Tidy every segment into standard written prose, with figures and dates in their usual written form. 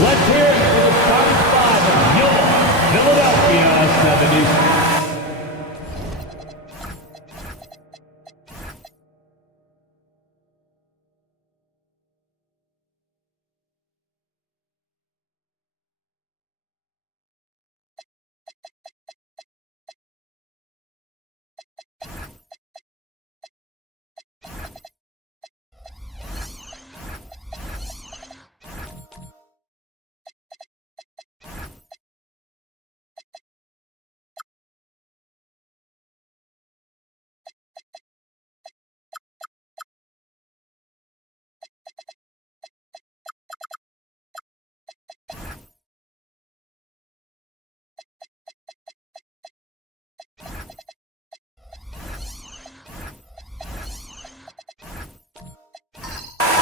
Let's hear it for the starting five of your Philadelphia 76ers.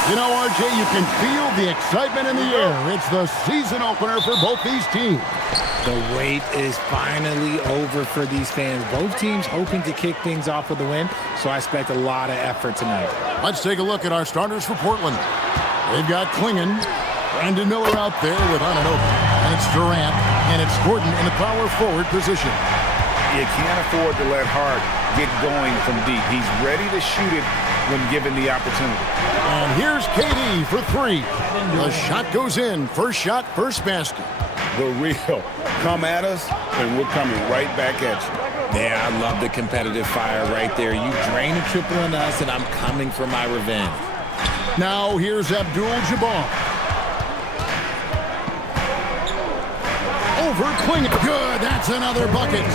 You know, RJ, you can feel the excitement in the air. It's the season opener for both these teams. The wait is finally over for these fans. Both teams hoping to kick things off with a win, so I expect a lot of effort tonight. Let's take a look at our starters for Portland. They've got Klingon, Brandon Miller out there with Anunoby, and it's Durant, and it's Gordon in the power forward position. You can't afford to let Hart get going from deep. He's ready to shoot it when given the opportunity. And here's KD for three. The shot goes in. First shot, first basket. The real. Come at us, and we're coming right back at you. Yeah, I love the competitive fire right there. You drain a triple on us, and I'm coming for my revenge. Now here's Abdul-Jabbar. Over Klingon. Good, that's another bucket.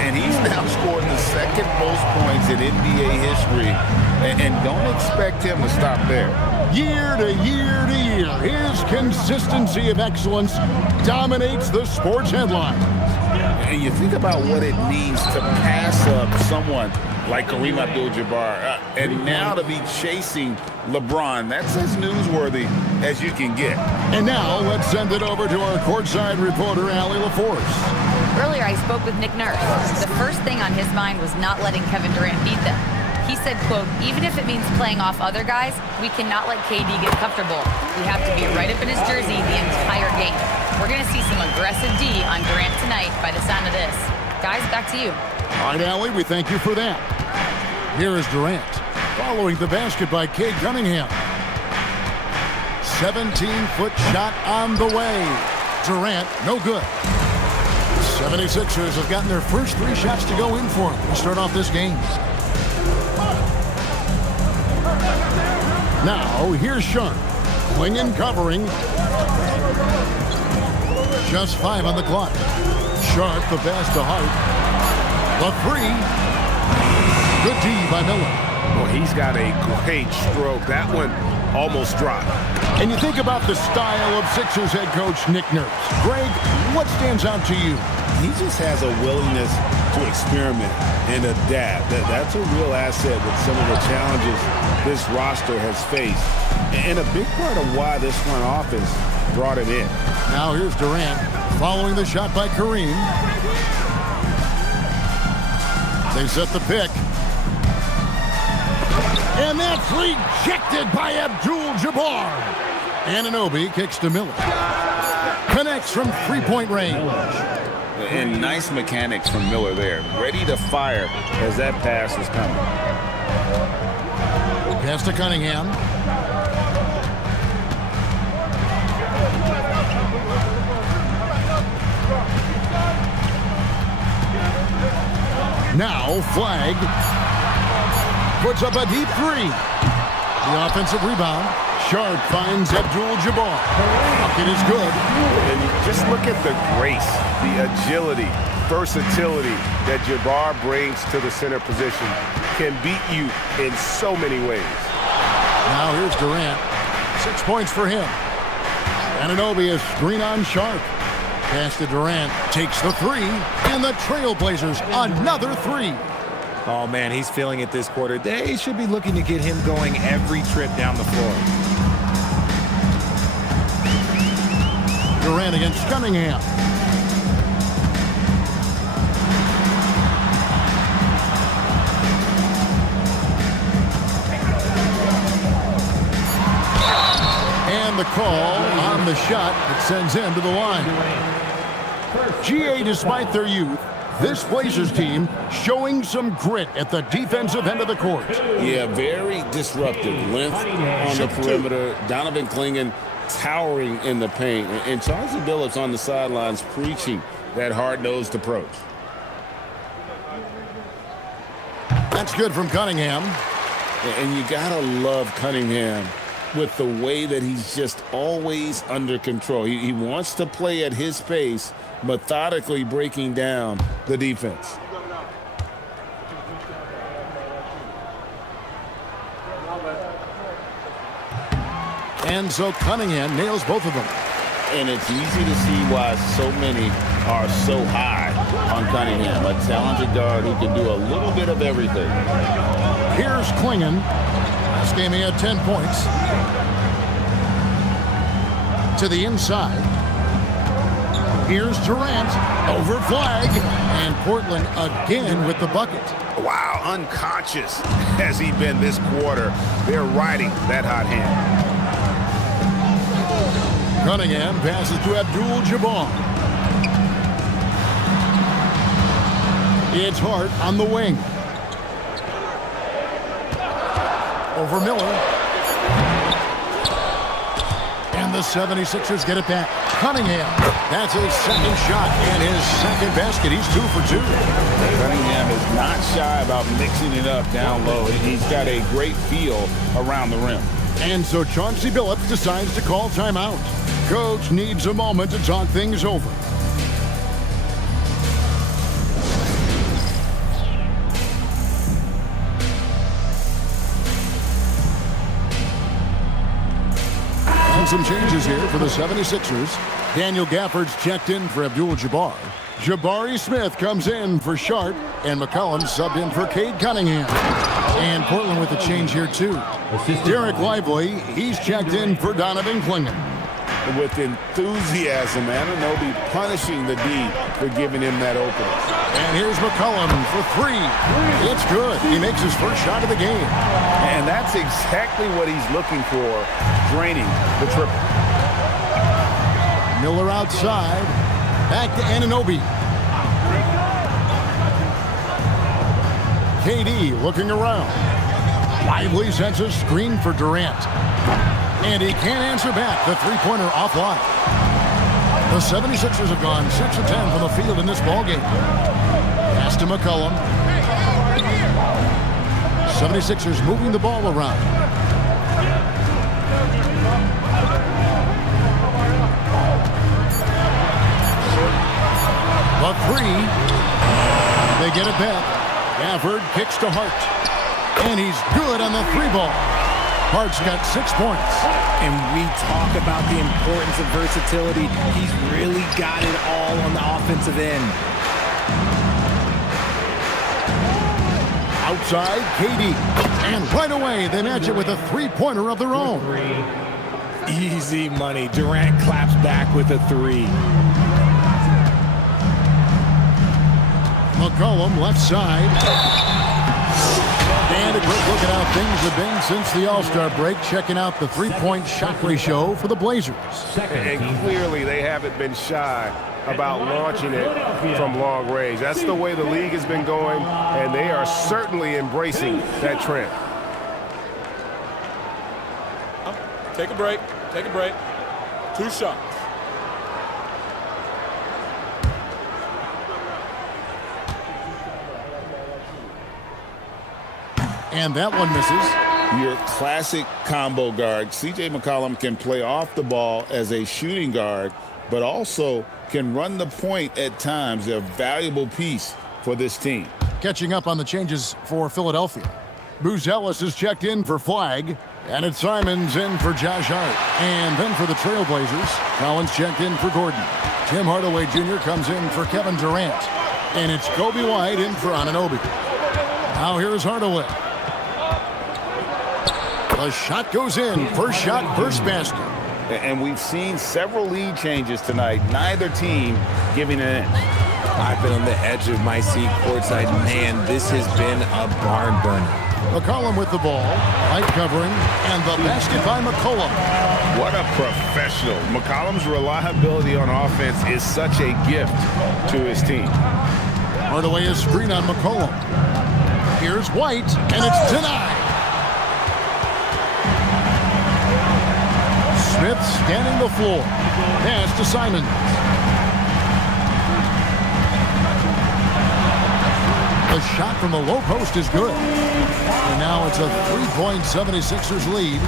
And he's now scoring the second most points in NBA history. And don't expect him to stop there. Year to year to year, his consistency of excellence dominates the sports headlines. And you think about what it means to pass up someone like Kareem Abdul-Jabbar, and now to be chasing LeBron. That's as newsworthy as you can get. And now let's send it over to our courtside reporter, Allie LaForce. Earlier, I spoke with Nick Nurse. The first thing on his mind was not letting Kevin Durant beat them. He said, quote, even if it means playing off other guys, we cannot let KD get comfortable. We have to be right up in his jersey the entire game. We're going to see some aggressive D on Durant tonight by the sound of this. Guys, back to you. All right, Allie, we thank you for that. Here is Durant, following the basket by Cade Cunningham. 17-foot shot on the way. Durant, no good. 76ers have gotten their first three shots to go in for them to start off this game. Now, here's Sharp. Klingon covering. Just 5 on the clock. Sharp, the pass to Hart. The three. Good D by Miller. Well, he's got a great stroke. That one almost dropped. And you think about the style of Sixers head coach Nick Nurse. Greg, what stands out to you? He just has a willingness to experiment and adapt. That's a real asset with some of the challenges this roster has faced. And a big part of why this front office brought him in. Now here's Durant following the shot by Kareem. They set the pick. And that's rejected by Abdul-Jabbar. Anunoby kicks to Miller. Connects from three-point range. And nice mechanics from Miller there. Ready to fire as that pass is coming. Pass to Cunningham. Now Flag puts up a deep three. The offensive rebound. Sharp finds Abdul-Jabbar. Bucket is good. And just look at the grace, the agility, versatility that Jabbar brings to the center position. Can beat you in so many ways. Now here's Durant. 6 points for him. Anunoby is screen on Sharp. Pass to Durant. Takes the three. And the Trailblazers another three. Oh, man, he's feeling it this quarter. They should be looking to get him going every trip down the floor. Durant against Cunningham. And the call on the shot that sends him to the line. GA, despite their youth, this Blazers team showing some grit at the defensive end of the court. Yeah, very disruptive. Length on the perimeter. Donovan Clingan towering in the paint. And Chauncey Billups on the sidelines preaching that hard-nosed approach. That's good from Cunningham. And you gotta love Cunningham with the way that he's just always under control. He wants to play at his pace, methodically breaking down the defense. And so Cunningham nails both of them. And it's easy to see why so many are so high on Cunningham. A talented guard who can do a little bit of everything. Here's Clingan. This game he had 10 points. To the inside. Here's Durant. Over Flag. And Portland again with the bucket. Wow, unconscious has he been this quarter. They're riding that hot hand. Cunningham passes to Abdul-Jabbar. It's Hart on the wing. Over Miller. And the 76ers get it back. Cunningham. That's his second shot and his second basket. He's 2 for 2. Cunningham is not shy about mixing it up down low. He's got a great feel around the rim. And so Chauncey Billups decides to call timeout. Coach needs a moment to talk things over. And some changes here for the 76ers. Daniel Gafford's checked in for Abdul-Jabbar. Jabari Smith comes in for Sharp, and McCollum subbed in for Cade Cunningham. And Portland with a change here too. Derek Lively, he's checked in for Donovan Clingan. With enthusiasm, Anunoby punishing the D for giving him that opening. And here's McCollum for three. It's good. He makes his first shot of the game. And that's exactly what he's looking for, draining the triple. Miller outside. Back to Anunoby. KD looking around. Lively sends a screen for Durant. And he can't answer back. The three-pointer offline. The 76ers have gone 6 of 10 from the field in this ballgame. Pass to McCollum. 76ers moving the ball around. The three. They get it back. Gafford kicks to Hart. And he's good on the three ball. Hart's got 6 points. And we talk about the importance of versatility. He's really got it all on the offensive end. Outside, KD. And right away, they match it with a three-pointer of their own. Easy money. Durant claps back with a three. McCollum, left side. And a quick look at how things have been since the All-Star break. Checking out the three-point shot ratio for the Blazers. And clearly they haven't been shy about launching it from long range. That's the way the league has been going, and they are certainly embracing that trend. Take a break. Take a break. 2 shots. And that one misses. Your classic combo guard. C.J. McCollum can play off the ball as a shooting guard, but also can run the point at times. They're a valuable piece for this team. Catching up on the changes for Philadelphia. Buzelis is checked in for Flag. And it's Simons in for Josh Hart. And then for the Trailblazers, Collins checked in for Gordon. Tim Hardaway Jr. comes in for Kevin Durant. And it's Kobe White in for Anunoby. Now here's Hardaway. The shot goes in. First shot, first basket. And we've seen several lead changes tonight. Neither team giving an inch. I've been on the edge of my seat courtside. Man, this has been a barn burner. McCollum with the ball, light covering, and the basket by McCollum. What a professional. McCollum's reliability on offense is such a gift to his team. Hardaway is screen on McCollum. Here's White, and it's denied. Smith scanning the floor. Pass to Simons. The shot from the low post is good. And now it's a 3-point 76ers lead.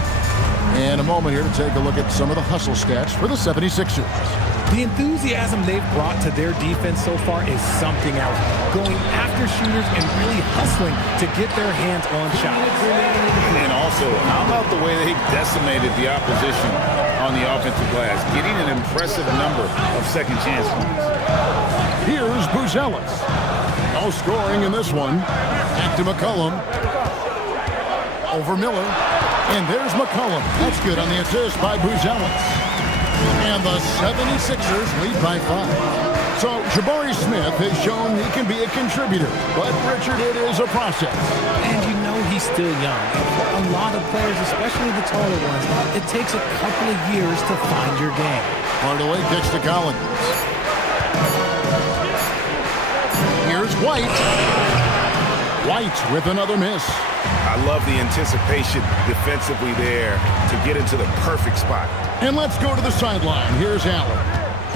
And a moment here to take a look at some of the hustle stats for the 76ers. The enthusiasm they've brought to their defense so far is something else. Going after shooters and really hustling to get their hands on shots. And also, how about the way they decimated the opposition on the offensive glass, getting an impressive number of second chance points. Here's Buzelis. No scoring in this one. Back to McCollum. Over Miller. And there's McCollum. That's good on the assist by Buzelis. And the 76ers lead by 5. So Jabari Smith has shown he can be a contributor. But, Richard, it is a process. And you know he's still young. And for a lot of players, especially the taller ones, it takes a couple of years to find your game. Hardaway kicks to Collins. Here's White. White with another miss. I love the anticipation defensively there to get into the perfect spot. And let's go to the sideline. Here's Allen.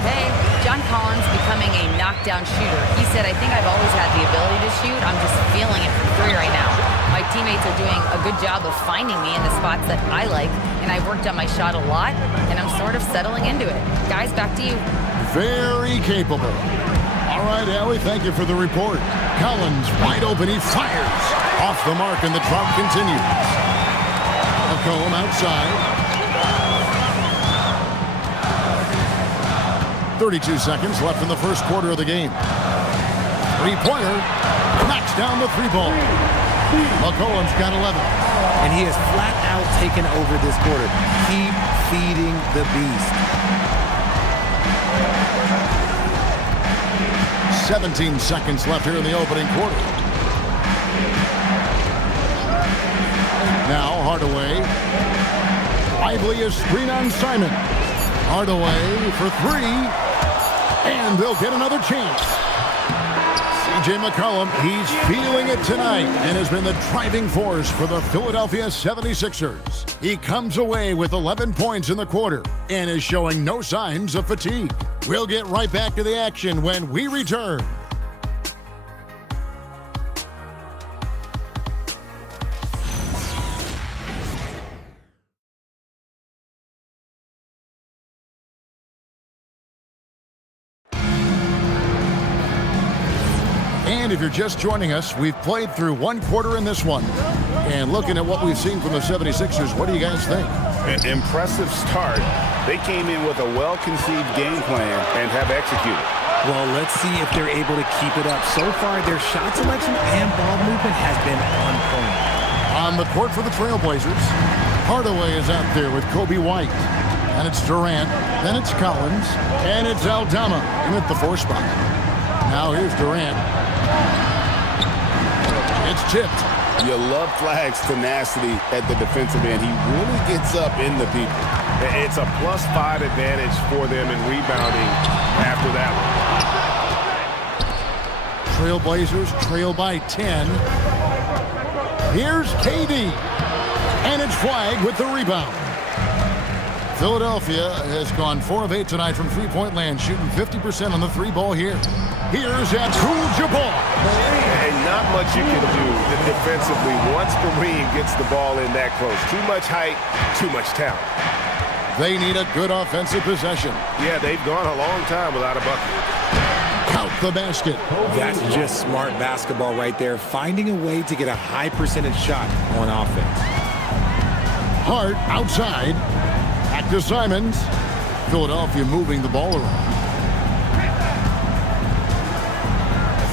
Hey, John Collins becoming a knockdown shooter. He said, I think I've always had the ability to shoot. I'm just feeling it from 3 right now. My teammates are doing a good job of finding me in the spots that I like, and I've worked on my shot a lot, and I'm sort of settling into it. Guys, back to you. Very capable. All right, Allie, thank you for the report. Collins wide open. He fires. Off the mark, and the drought continues. McCollum outside. 32 seconds left in the first quarter of the game. Three-pointer. Knocks down the 3-ball. McCollum's got 11. And he has flat out taken over this quarter. Keep feeding the beast. 17 seconds left here in the opening quarter. Now Hardaway. Lively is screen on Simon. Hardaway for 3. And they'll get another chance. C.J. McCollum, he's feeling it tonight and has been the driving force for the Philadelphia 76ers. He comes away with 11 points in the quarter and is showing no signs of fatigue. We'll get right back to the action when we return. And if you're just joining us, we've played through 1 quarter in this one. And looking at what we've seen from the 76ers, what do you guys think? An impressive start. They came in with a well-conceived game plan and have executed. Well, let's see if they're able to keep it up. So far, their shot selection and ball movement has been on point. On the court for the Trailblazers, Hardaway is out there with Kobe White. And it's Durant, then it's Collins, and it's Aldama in at the 4 spot. Now here's Durant. It's tipped. You love Flag's tenacity at the defensive end. He really gets up in the people. It's a +5 advantage for them in rebounding after that one. Trailblazers trail by 10. Here's KD. And it's Flag with the rebound. Philadelphia has gone 4 of 8 tonight from 3-point land, shooting 50% on the 3-ball here. Here's Abdul-Jabbar. And not much you can do defensively once Kareem gets the ball in that close. Too much height, too much talent. They need a good offensive possession. Yeah, they've gone a long time without a bucket. Count the basket. That's just smart basketball right there, finding a way to get a high percentage shot on offense. Hart outside. Back to Simons. Philadelphia moving the ball around.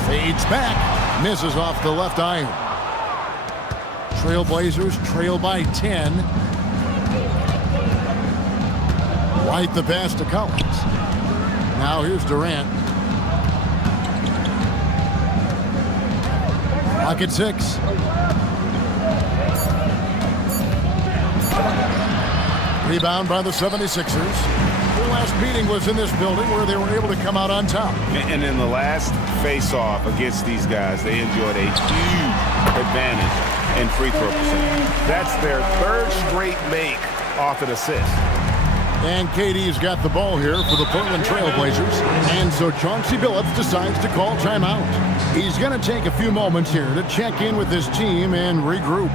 Fades back. Misses off the left iron. Trailblazers trail by 10. White the pass to Collins. Now here's Durant. Clock at 6. Rebound by the 76ers. Their last meeting was in this building where they were able to come out on top. And in the last face-off against these guys, they enjoyed a huge advantage in free throw percentage. That's their third straight make off an assist. And KD's got the ball here for the Portland Trailblazers. And so Chauncey Billups decides to call timeout. He's going to take a few moments here to check in with his team and regroup.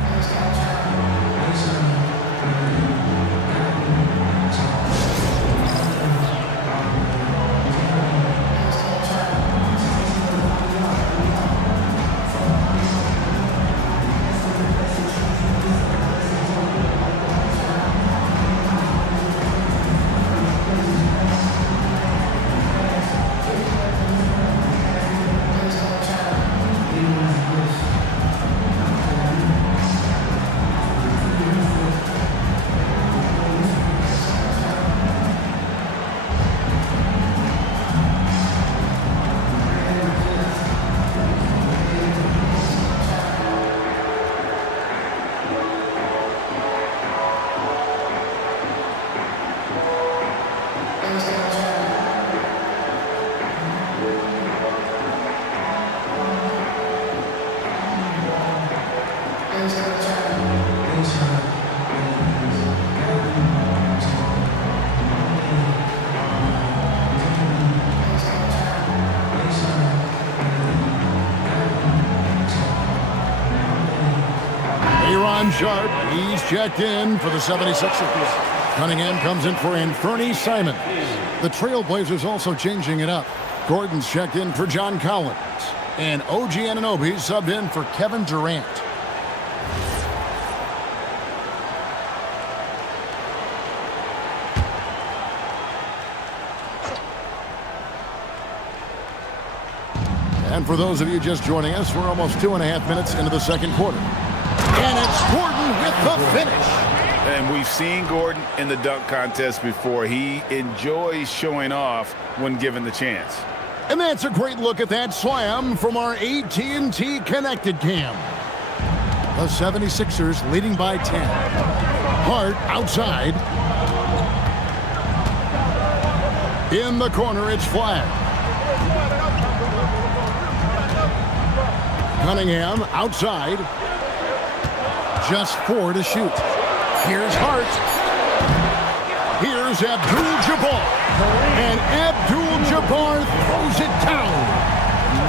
Sharp, he's checked in for the 76ers. Cunningham comes in for Anthony Simons. The Trailblazers also changing it up. Gordon's checked in for John Collins. And OG Anunoby subbed in for Kevin Durant. And for those of you just joining us, we're almost 2.5 minutes into the second quarter. And it's Gordon with the finish. And we've seen Gordon in the dunk contest before. He enjoys showing off when given the chance. And that's a great look at that slam from our AT&T Connected Cam. The 76ers leading by 10. Hart outside. In the corner, it's flat. Cunningham outside. Just 4 to shoot. Here's Hart. Here's Abdul-Jabbar. And Abdul-Jabbar throws it down.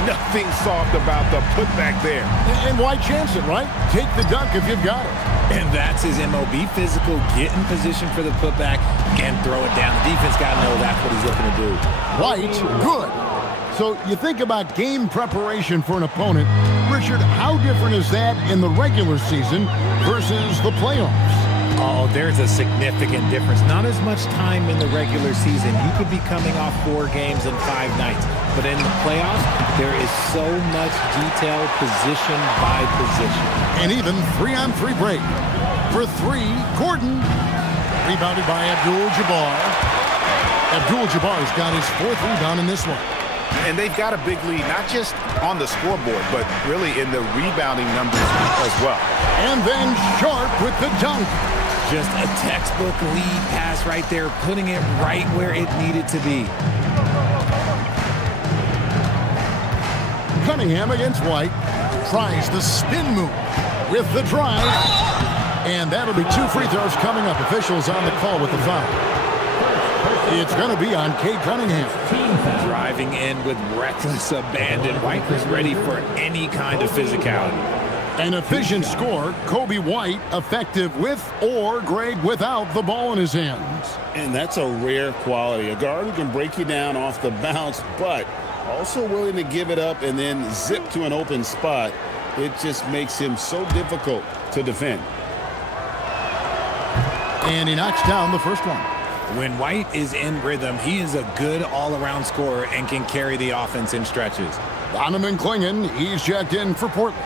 Nothing soft about the putback there. And why chance it, right? Take the dunk if you've got it. And that's his MO. Be physical, get in position for the putback, and throw it down. The defense got to know that's what he's looking to do. White, good. So you think about game preparation for an opponent. Richard, how different is that in the regular season versus the playoffs? Oh, there's a significant difference. Not as much time in the regular season. You could be coming off 4 games in 5 nights. But in the playoffs, there is so much detail position by position. And even 3-on-3 break. For 3, Gordon. Rebounded by Abdul-Jabbar. Abdul-Jabbar's got his 4th rebound in this one. And they've got a big lead, not just on the scoreboard, but really in the rebounding numbers as well. And then Sharp with the dunk. Just a textbook lead pass right there, putting it right where it needed to be. Cunningham against White. Tries the spin move with the drive. And that'll be 2 free throws coming up. Officials on the call with the foul. It's going to be on Cade Cunningham. Driving in with reckless abandon. White was ready for any kind of physicality. An efficient score, Kobe White effective with or Greg without the ball in his hands. And that's a rare quality. A guard who can break you down off the bounce, but also willing to give it up and then zip to an open spot. It just makes him so difficult to defend. And he knocks down the first one. When White is in rhythm, he is a good all-around scorer and can carry the offense in stretches. Donovan Clingan, he's checked in for Portland.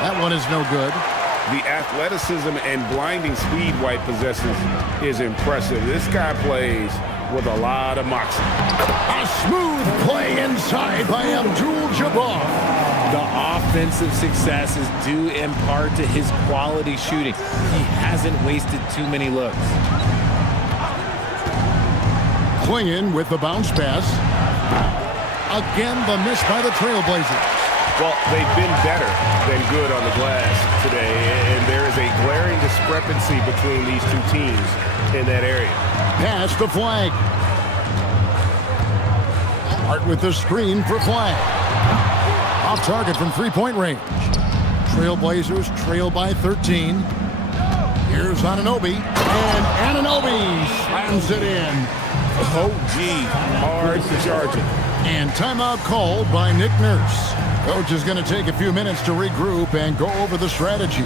That one is no good. The athleticism and blinding speed White possesses is impressive. This guy plays with a lot of moxie. A smooth play inside by Abdul-Jabbar. The offensive success is due in part to his quality shooting. He hasn't wasted too many looks. Clingan with the bounce pass. Again, the miss by the Trailblazers. Well, they've been better than good on the glass today, and there is a glaring discrepancy between these two teams in that area. Pass the Flag. Hart with the screen for Flag. Off target from three-point range. Trailblazers trail by 13. Here's Anunoby, and Anunoby slams it in. Oh, gee, hard charging. And timeout called by Nick Nurse. Coach is going to take a few minutes to regroup and go over the strategy.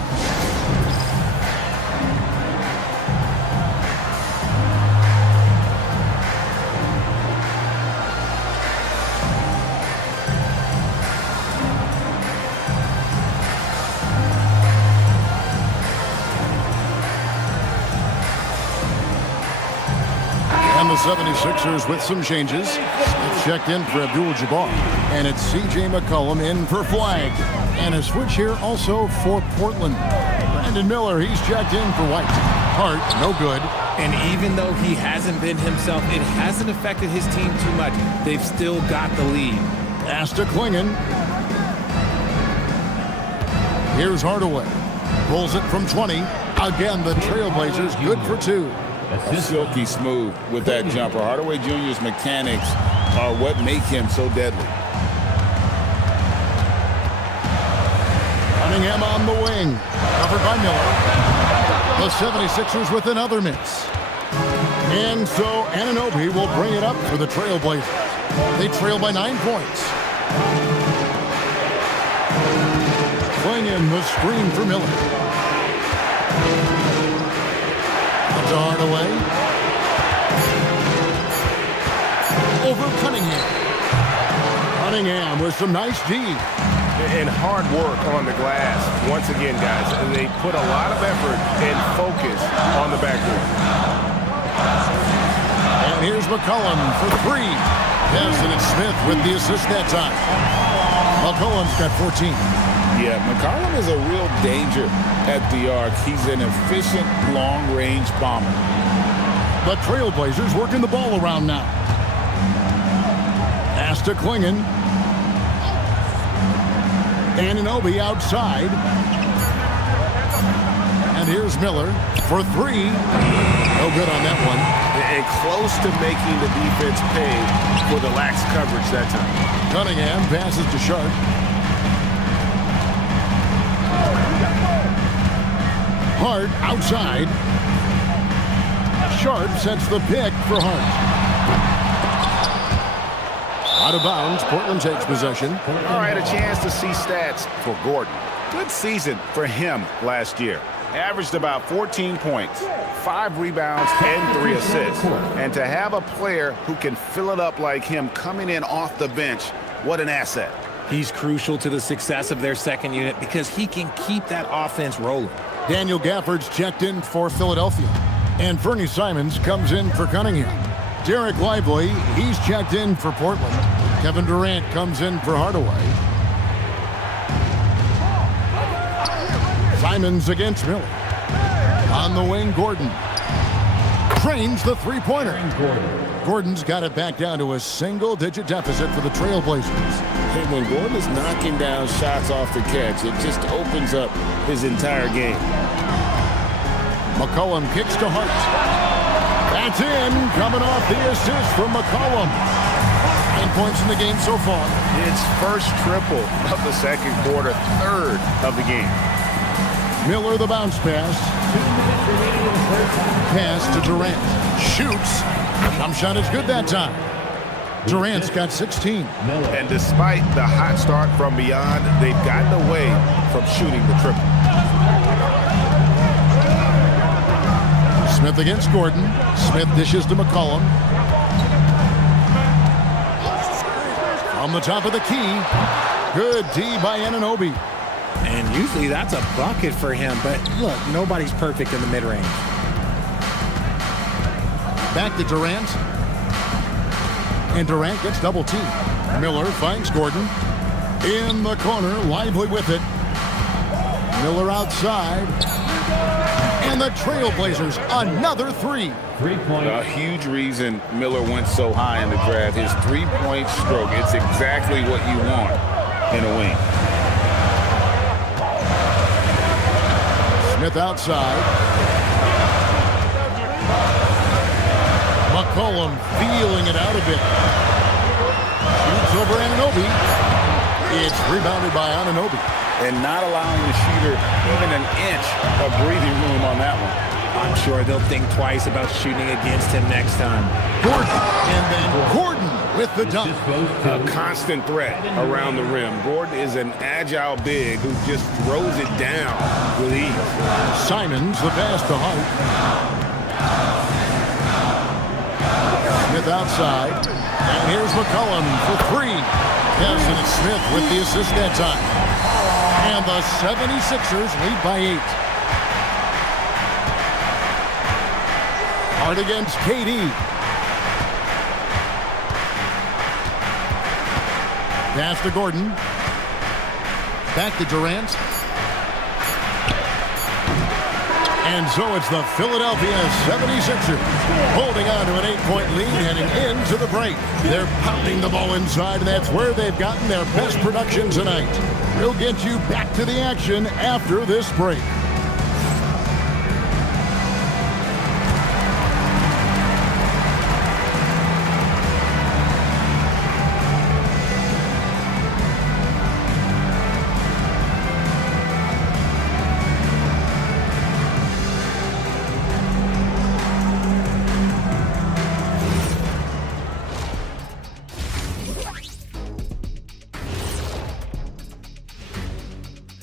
And the 76ers with some changes. It's checked in for Abdul-Jabbar. And it's C.J. McCollum in for Flag. And a switch here also for Portland. Brandon Miller, he's checked in for White. Hart, no good. And even though he hasn't been himself, it hasn't affected his team too much. They've still got the lead. Pass to Clingan. Here's Hardaway. Pulls it from 20. Again, the Trailblazers good for two. Silky smooth with that jumper. Hardaway Jr.'s mechanics are what make him so deadly. Cunningham on the wing. Covered by Miller. The 76ers with another miss. And so Anunoby will bring it up for the Trailblazers. They trail by 9 points. Clingan the screen for Miller. To Hardaway. Over Cunningham. Cunningham with some nice D. And hard work on the glass. Once again, guys, they put a lot of effort and focus on the backboard. And here's McCollum for three. Yes, and it's Smith with the assist that time. McCollum's got 14. Yeah, McCollum is a real danger at the arc. He's an efficient long-range bomber. The Trailblazers working the ball around now. Pass to Clingan. Anunoby outside. And here's Miller for three. No good on that one. And close to making the defense pay for the lax coverage that time. Cunningham passes to Sharp. Hart outside. Sharp sets the pick for Hart. Out of bounds, Portland takes possession. All right, a chance to see stats for Gordon. Good season for him last year. Averaged about 14 points, 5 rebounds, and 3 assists. And to have a player who can fill it up like him coming in off the bench, what an asset. He's crucial to the success of their second unit because he can keep that offense rolling. Daniel Gafford's checked in for Philadelphia. And Fernie Simons comes in for Cunningham. Derek Lively, he's checked in for Portland. Kevin Durant comes in for Hardaway. Simons against Miller. On the wing, Gordon. Trains the three-pointer. Gordon's got it back down to a single-digit deficit for the Trailblazers. And when Gordon is knocking down shots off the catch, it just opens up his entire game. McCollum kicks to Hart. That's in, coming off the assist from McCollum. 9 points in the game so far. His first triple of the second quarter, third of the game. Miller the bounce pass. Pass to Durant. Shoots. Jump shot is good that time. Durant's got 16. And despite the hot start from beyond, they've gotten away from shooting the triple. Smith against Gordon. Smith dishes to McCollum. On the top of the key. Good D by Anunoby. And usually that's a bucket for him, but look, nobody's perfect in the mid-range. Back to Durant. And Durant gets double teamed. Miller finds Gordon. In the corner, lively with it. Miller outside. And the Trailblazers, another three. 3-point. A huge reason Miller went so high in the draft, his three-point stroke. It's exactly what you want in a wing. Smith outside. McCollum feeling it out a bit. Shoots over Anunoby. It's rebounded by Anunoby. And not allowing the shooter even an inch of breathing room on that one. I'm sure they'll think twice about shooting against him next time. Gordon. And then Gordon with the dunk. A constant threat around the rim. Gordon is an agile big who just throws it down with ease. Simons the pass to Hart. Smith outside. And here's McCollum for three. Yes, and it's Smith with the assist that time. And the 76ers lead by 8. Hart against KD. Pass to Gordon. Back to Durant. And so it's the Philadelphia 76ers holding on to an 8-point lead heading into the break. They're pounding the ball inside, and that's where they've gotten their best production tonight. We'll get you back to the action after this break.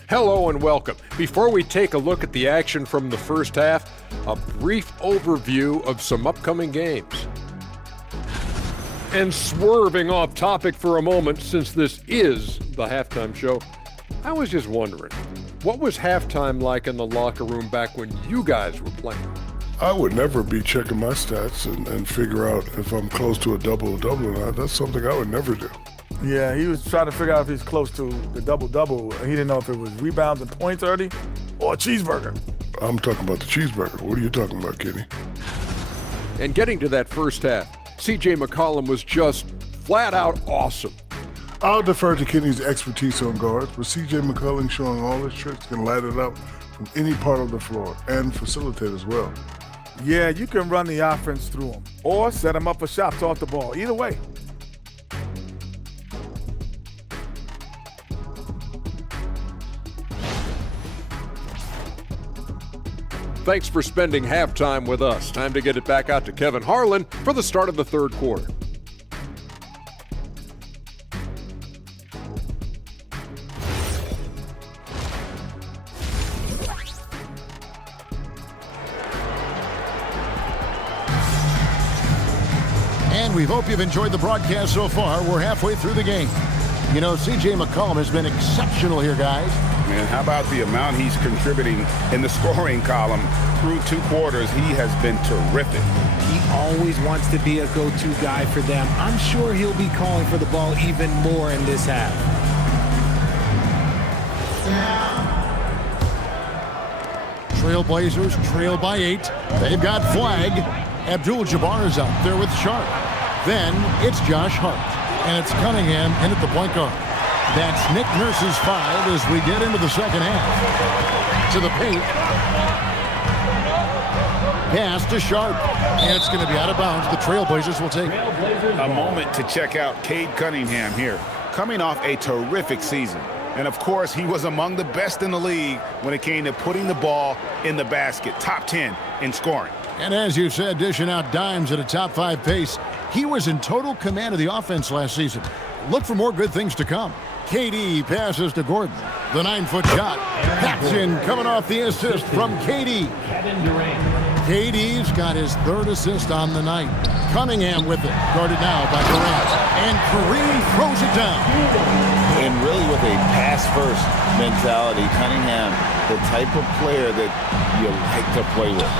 Hello and welcome. Before we take a look at the action from the first half, a brief overview of some upcoming games. And swerving off topic for a moment, since this is the halftime show, I was just wondering, what was halftime like in the locker room back when you guys were playing? I would never be checking my stats and figure out if I'm close to a double-double or not. That's something I would never do. Yeah, he was trying to figure out if he's close to the double-double. He didn't know if it was rebounds and points early or a cheeseburger. I'm talking about the cheeseburger. What are you talking about, Kenny? And getting to that first half, C.J. McCollum was just flat out awesome. I'll defer to Kenny's expertise on guards, but C.J. McCollum showing all his tricks can light it up from any part of the floor and facilitate as well. Yeah, you can run the offense through him or set him up for shots off the ball. Either way. Thanks for spending halftime with us. Time to get it back out to Kevin Harlan for the start of the third quarter. And we hope you've enjoyed the broadcast so far. We're halfway through the game. You know, C.J. McCollum has been exceptional here, guys. Man, how about the amount he's contributing in the scoring column through 2 quarters? He has been terrific. He always wants to be a go-to guy for them. I'm sure he'll be calling for the ball even more in this half. Trailblazers trail by 8. They've got flag. Abdul-Jabbar is out there with Sharp. Then it's Josh Hart. And it's Cunningham in at the point guard. That's Nick Nurse's 5 as we get into the second half. To the paint. Pass to Sharp. And it's going to be out of bounds. The Trailblazers will take it. A moment to check out Cade Cunningham here, coming off a terrific season. And, of course, he was among the best in the league when it came to putting the ball in the basket. Top 10 in scoring. And as you said, dishing out dimes at a top 5 pace. He was in total command of the offense last season. Look for more good things to come. KD passes to Gordon. The 9-foot shot. That's in, coming off the assist from KD. Kevin Durant. KD's got his 3rd assist on the night. Cunningham with it. Guarded now by Durant. And Kareem throws it down. And really with a pass-first mentality, Cunningham, the type of player that you like to play with.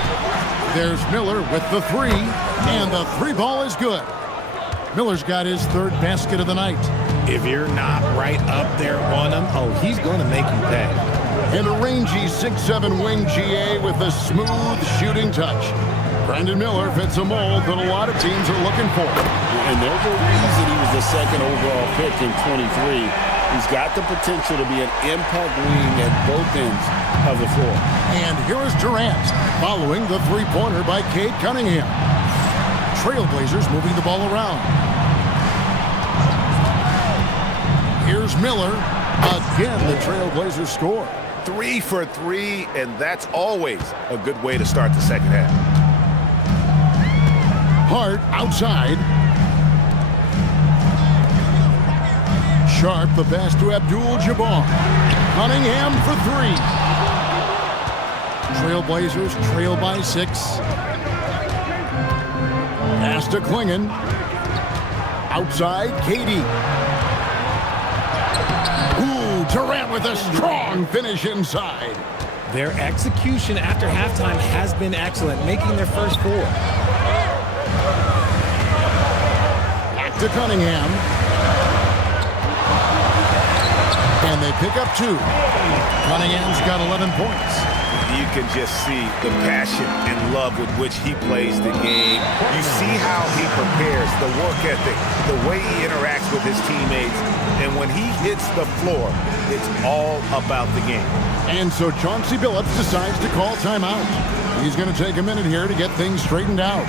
There's Miller with the 3, and the 3 ball is good. Miller's got his 3rd basket of the night. If you're not right up there on him, oh, he's going to make you pay. And a rangy 6'7" wing GA with a smooth shooting touch. Brandon Miller fits a mold that a lot of teams are looking for. And there's a reason he was the 2nd overall pick in 23. He's got the potential to be an impact wing at both ends of the floor. And here is Durant following the 3-pointer by Cade Cunningham. Trailblazers moving the ball around. Here's Miller. Again, the Trailblazers score. 3 for 3, and that's always a good way to start the second half. Hart outside. Sharp, the pass to Abdul-Jabbar. Cunningham for 3. Trailblazers trail by 6. Pass to Klingon. Outside, KD. Ooh, Durant with a strong finish inside. Their execution after halftime has been excellent, making their first 4. Back to Cunningham. And they pick up 2. Cunningham's got 11 points. You can just see the passion and love with which he plays the game. You see how he prepares, the work ethic, the way he interacts with his teammates. And when he hits the floor, it's all about the game. And so Chauncey Billups decides to call timeout. He's going to take a minute here to get things straightened out.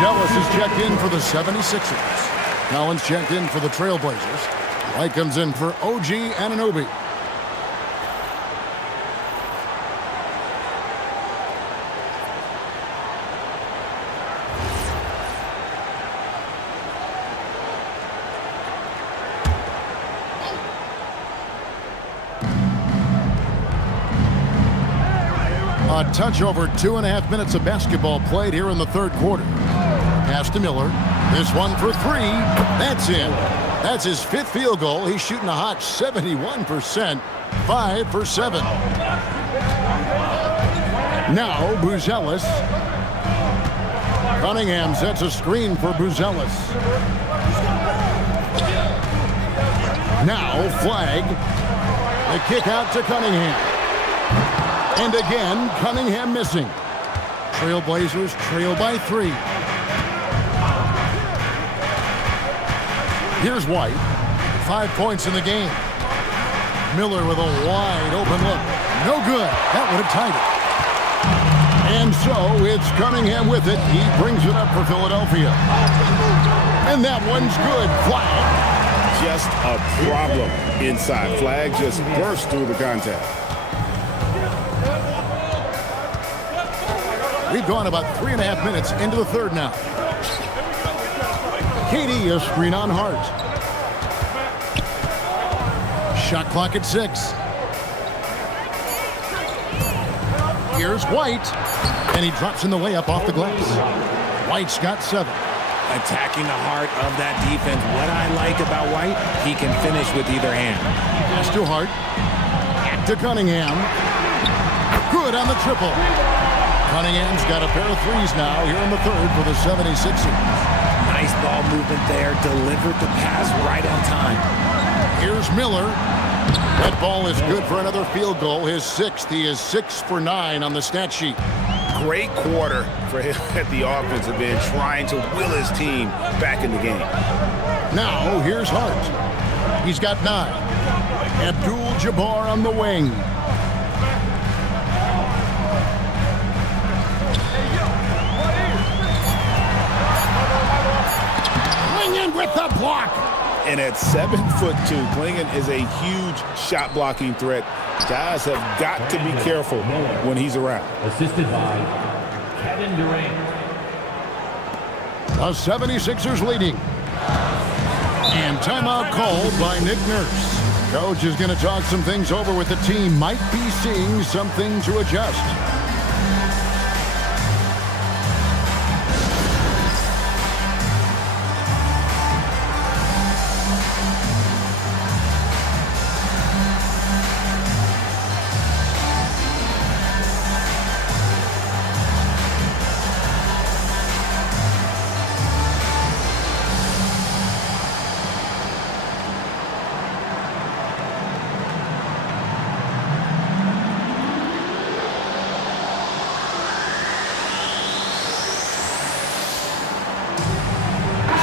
Ellis is checked in for the 76ers. Collins checked in for the Trailblazers. White comes in for OG Anunoby. A touch over 2.5 minutes of basketball played here in the 3rd quarter. Pass to Miller. This one for 3. That's in. That's his 5th field goal. He's shooting a hot 71%. 5 for 7. Now Buzelis. Cunningham sets a screen for Buzelis. Now flag. The kick out to Cunningham. And again, Cunningham missing. Trailblazers trail by 3. Here's White. 5 points in the game. Miller with a wide open look. No good. That would have tied it. And so it's Cunningham with it. He brings it up for Philadelphia. And that one's good. Flag. Just a problem inside. Flag just burst through the contact. We've gone about 3.5 minutes into the third now. KD, a screen on Hart. Shot clock at 6. Here's White, and he drops in the layup off the glass. White's got 7. Attacking the heart of that defense. What I like about White, he can finish with either hand. Pass to Hart. To Cunningham. Good on the triple. Cunningham's got a pair of threes now here in the third for the 76ers. Nice ball movement there. Delivered the pass right on time. Here's Miller. That ball is good for another field goal. His 6th. He is 6 for 9 on the stat sheet. Great quarter for him at the offensive end, trying to will his team back in the game. Now, here's Hart. He's got 9. Abdul-Jabbar on the wing. Clingan with the block. And at 7'2", Clingan is a huge shot blocking threat. Guys have got to be careful when he's around. Assisted by Kevin Durant. The 76ers leading. And timeout called by Nick Nurse. Coach is going to talk some things over with the team. Might be seeing something to adjust.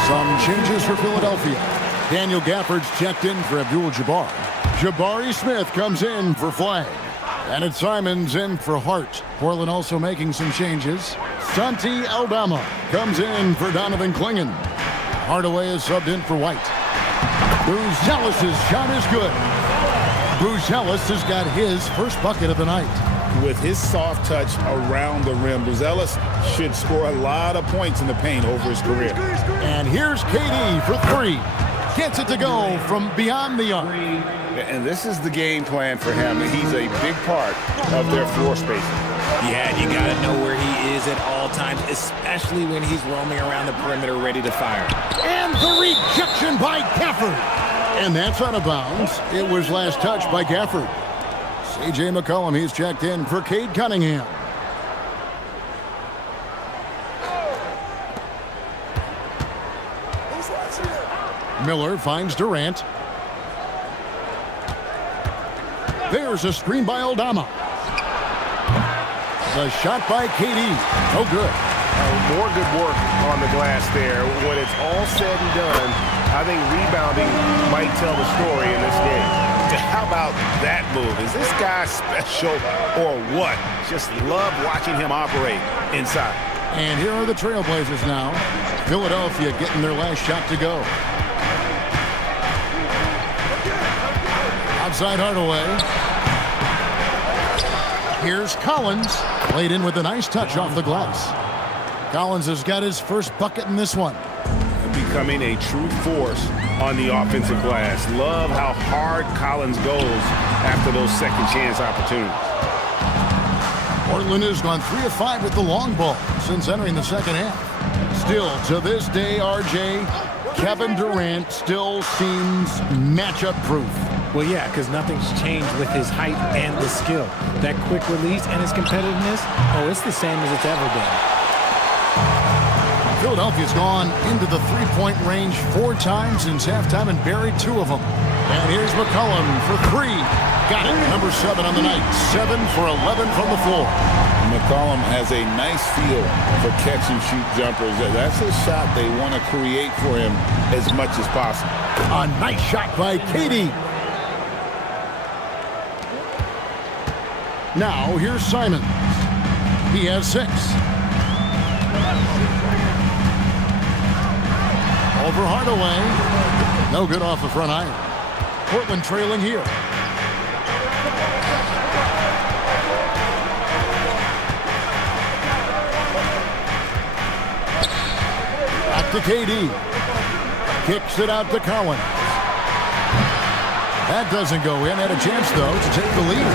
Some changes for Philadelphia. Daniel Gafford's checked in for Abdul-Jabbar. Jabari Smith comes in for Flag. And it's Simons in for Hart. Portland also making some changes. Santi Aldama comes in for Donovan Clingan. Hardaway is subbed in for White. Buzelis' shot is good. Buzelis has got his first bucket of the night. With his soft touch around the rim, Buzelis should score a lot of points in the paint over his career. And here's KD for 3. Gets it to go from beyond the arc. And this is the game plan for him. He's a big part of their floor spacing. Yeah, you got to know where he is at all times, especially when he's roaming around the perimeter ready to fire. And the rejection by Gafford. And that's out of bounds. It was last touched by Gafford. C.J. McCollum, he's checked in for Cade Cunningham. Miller finds Durant. There's a screen by Aldama. The shot by KD. No good. More good work on the glass there. When it's all said and done, I think rebounding might tell the story in this game. How about that move? Is this guy special or what? Just love watching him operate inside. And here are the Trailblazers now. Philadelphia getting their last shot to go. Outside Hardaway. Here's Collins. Played in with a nice touch off the glass. Collins has got his first bucket in this one. Becoming a true force on the offensive glass. Love how hard Collins goes after those second chance opportunities. Portland has gone 3 of 5 with the long ball since entering the second half. Still, to this day, RJ, Kevin Durant still seems matchup proof. Well, yeah, because nothing's changed with his height and the skill. That quick release and his competitiveness, oh, it's the same as it's ever been. Philadelphia's gone into the three-point range 4 times since halftime and buried 2 of them. And here's McCollum for 3. Got it. Number 7 on the night. 7 for 11 from the floor. McCollum has a nice feel for catch-and-shoot jumpers. That's a shot they want to create for him as much as possible. A nice shot by KD. Now here's Simons. He has 6. Over Hardaway. No good off the front iron. Portland trailing here. Back to KD. Kicks it out to Collins. That doesn't go in. Had a chance, though, to take the lead.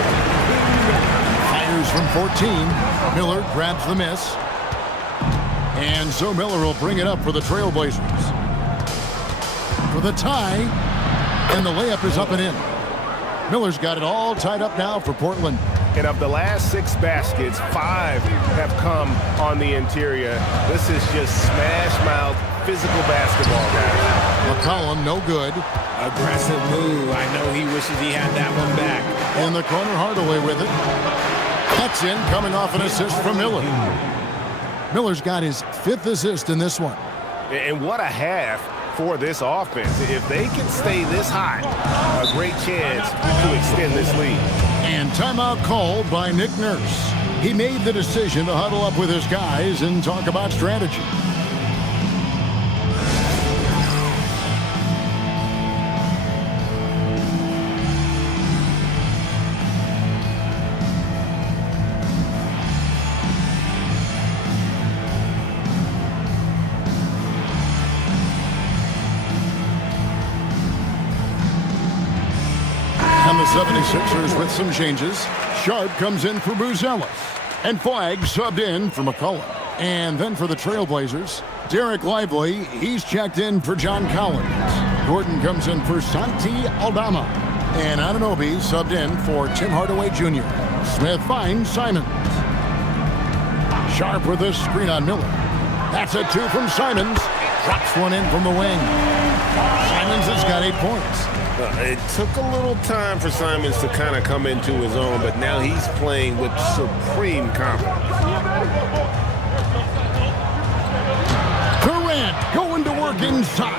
Fires from 14. Miller grabs the miss. And so Miller will bring it up for the Trailblazers. For the tie. And the layup is up and in. Miller's got it all tied up now for Portland. And of the last 6 baskets, 5 have come on the interior. This is just smash-mouth, physical basketball, guys. McCollum, no good. Aggressive move. I know he wishes he had that one back. In the corner, Hardaway with it. That's in, coming off an assist from Miller. Miller's got his 5th assist in this one. And what a half for this offense. If they can stay this high, a great chance to extend this lead. And timeout called by Nick Nurse. He made the decision to huddle up with his guys and talk about strategy. And the 76ers with some changes. Sharp comes in for Buzelis. And Flagg subbed in for McCollum. And then for the Trailblazers, Derek Lively, he's checked in for John Collins. Gordon comes in for Santi Aldama. And Anunoby subbed in for Tim Hardaway Jr. Smith finds Simons. Sharp with a screen on Miller. That's a 2 from Simons. Drops one in from the wing. Simons has got 8 points. It took a little time for Simons to kind of come into his own, but now he's playing with supreme confidence. Durant going to work inside.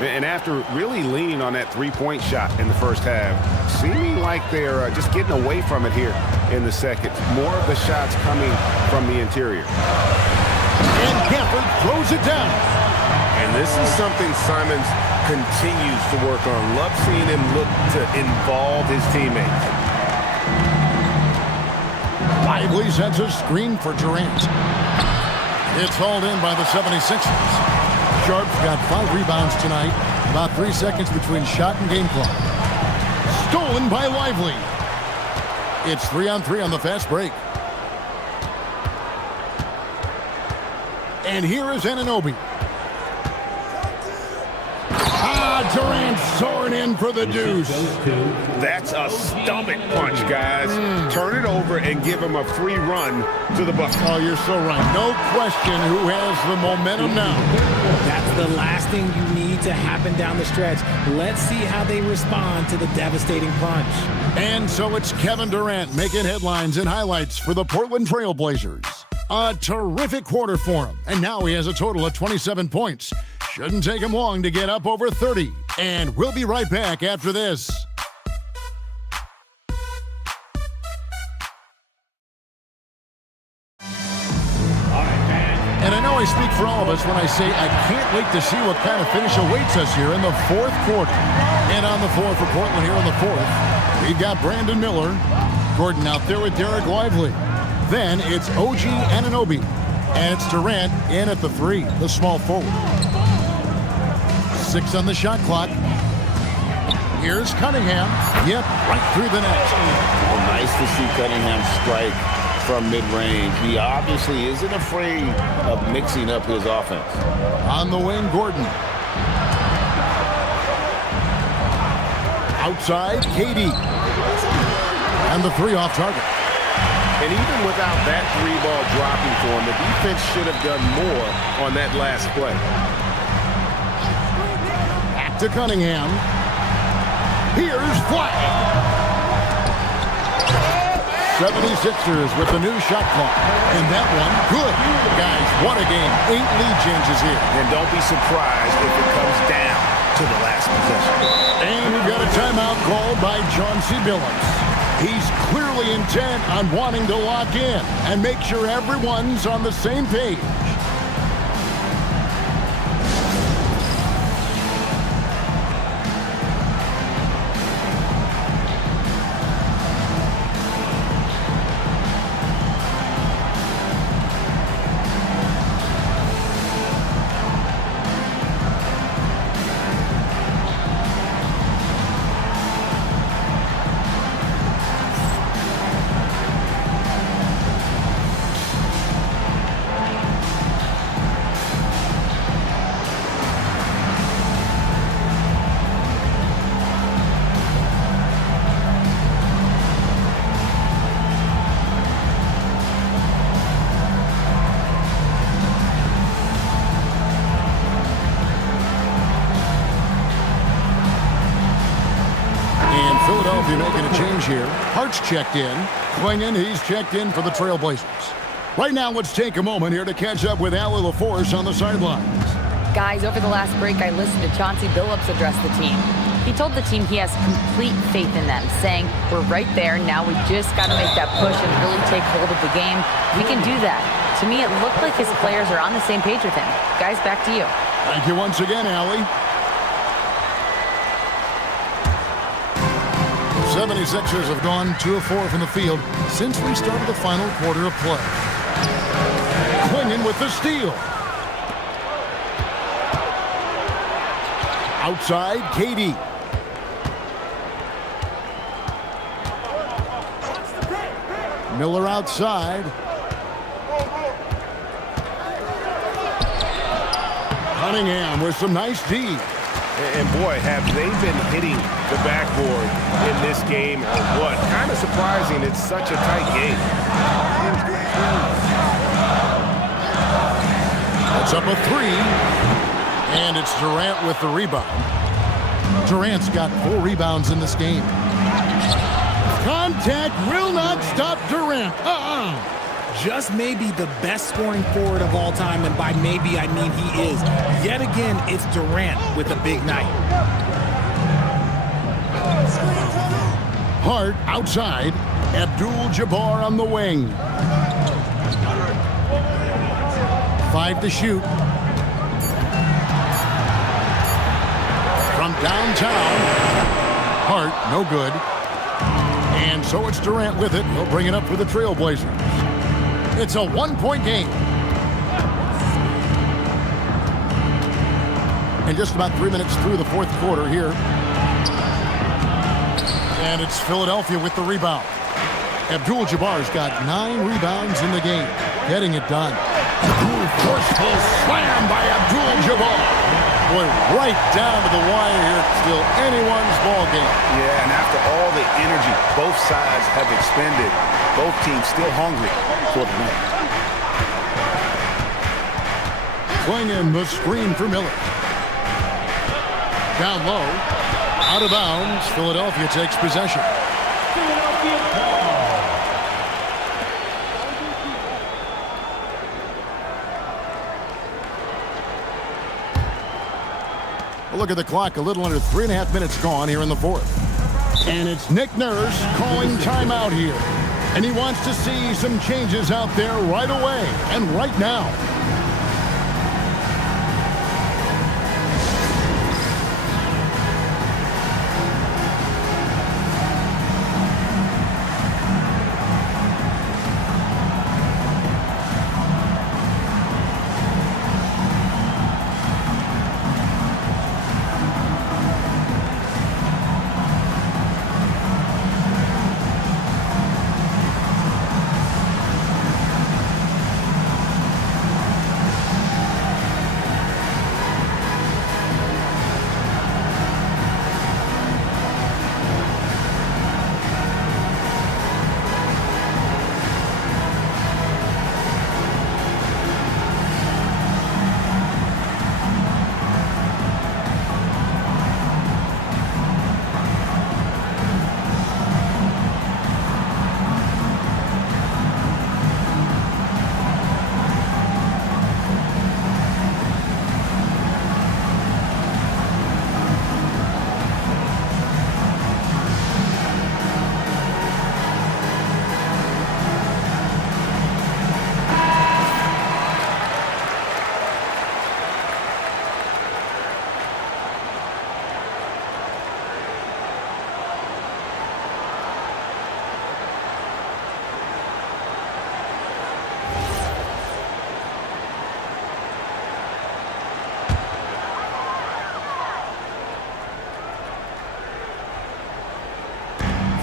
And after really leaning on that three-point shot in the first half, seeming like they're just getting away from it here in the second. More of the shots coming from the interior. And Gafford throws it down. And this is something Simons continues to work on. Love seeing him look to involve his teammates. Lively sets a screen for Durant. It's hauled in by the 76ers. Sharp's got 5 rebounds tonight. About 3 seconds between shot and game clock. Stolen by Lively. It's 3-on-3 on the fast break. And here is Anunoby. Durant soaring in for the deuce. That's a stomach punch, guys. Turn it over and give him a free run to the bucket. Oh, you're so right. No question who has the momentum now. That's the last thing you need to happen down the stretch. Let's see how they respond to the devastating punch. And so it's Kevin Durant making headlines and highlights for the Portland Trailblazers. A terrific quarter for him. And now he has a total of 27 points. Shouldn't take him long to get up over 30. And we'll be right back after this. And I know I speak for all of us when I say I can't wait to see what kind of finish awaits us here in the 4th quarter. And on the floor for Portland here in the 4th, we've got Brandon Miller. Gordon out there with Derek Lively. Then it's OG Anunoby. And it's Durant in at the 3, the small forward. 6 on the shot clock. Here's Cunningham. Yep, right through the net. Well, nice to see Cunningham strike from mid-range. He obviously isn't afraid of mixing up his offense. On the wing, Gordon. Outside, KD. And the 3 off target. And even without that 3-ball dropping for him, the defense should have done more on that last play. Back to Cunningham. Here's Flagg. 76ers with the new shot clock. And that one, good. Guys, what a game. 8 lead changes here. And don't be surprised if it comes down to the last possession. And we've got a timeout called by Chauncey Billups. He's clearly intent on wanting to lock in and make sure everyone's on the same page. Philadelphia making a change here. Hart's checked in. Klingon, he's checked in for the Trailblazers. Right now, let's take a moment here to catch up with Allie LaForce on the sidelines. Guys, over the last break, I listened to Chauncey Billups address the team. He told the team he has complete faith in them, saying, we're right there, now we just got to make that push and really take hold of the game. We can do that. To me, it looked like his players are on the same page with him. Guys, back to you. Thank you once again, Allie. 76ers have gone 2 of 4 from the field since we started the final quarter of play. Klingon with the steal. Outside, KD. Miller outside. Cunningham with some nice D. And boy, have they been hitting the backboard in this game or what? Kind of surprising. It's such a tight game. That's up a 3. And it's Durant with the rebound. Durant's got 4 rebounds in this game. Contact will not stop Durant. Just maybe the best scoring forward of all time, and by maybe I mean he is. Yet again, it's Durant with a big night. Hart outside. Abdul-Jabbar on the wing. 5 to shoot. From downtown. Hart, no good. And so it's Durant with it. He'll bring it up for the Trailblazers. It's a 1-point game. And just about 3 minutes through the fourth quarter here. And it's Philadelphia with the rebound. Abdul-Jabbar's got 9 rebounds in the game. Getting it done. Forceful slam by Abdul-Jabbar. Boy, right down to the wire here. Still anyone's ball game. Yeah, and after all the energy both sides have expended, both teams still hungry for the win. Klingon the screen for Miller. Down low. Out of bounds. Philadelphia takes possession. Philadelphia ball. Look at the clock. A little under 3.5 minutes gone here in the fourth. And it's Nick Nurse calling timeout here. And he wants to see some changes out there right away and right now.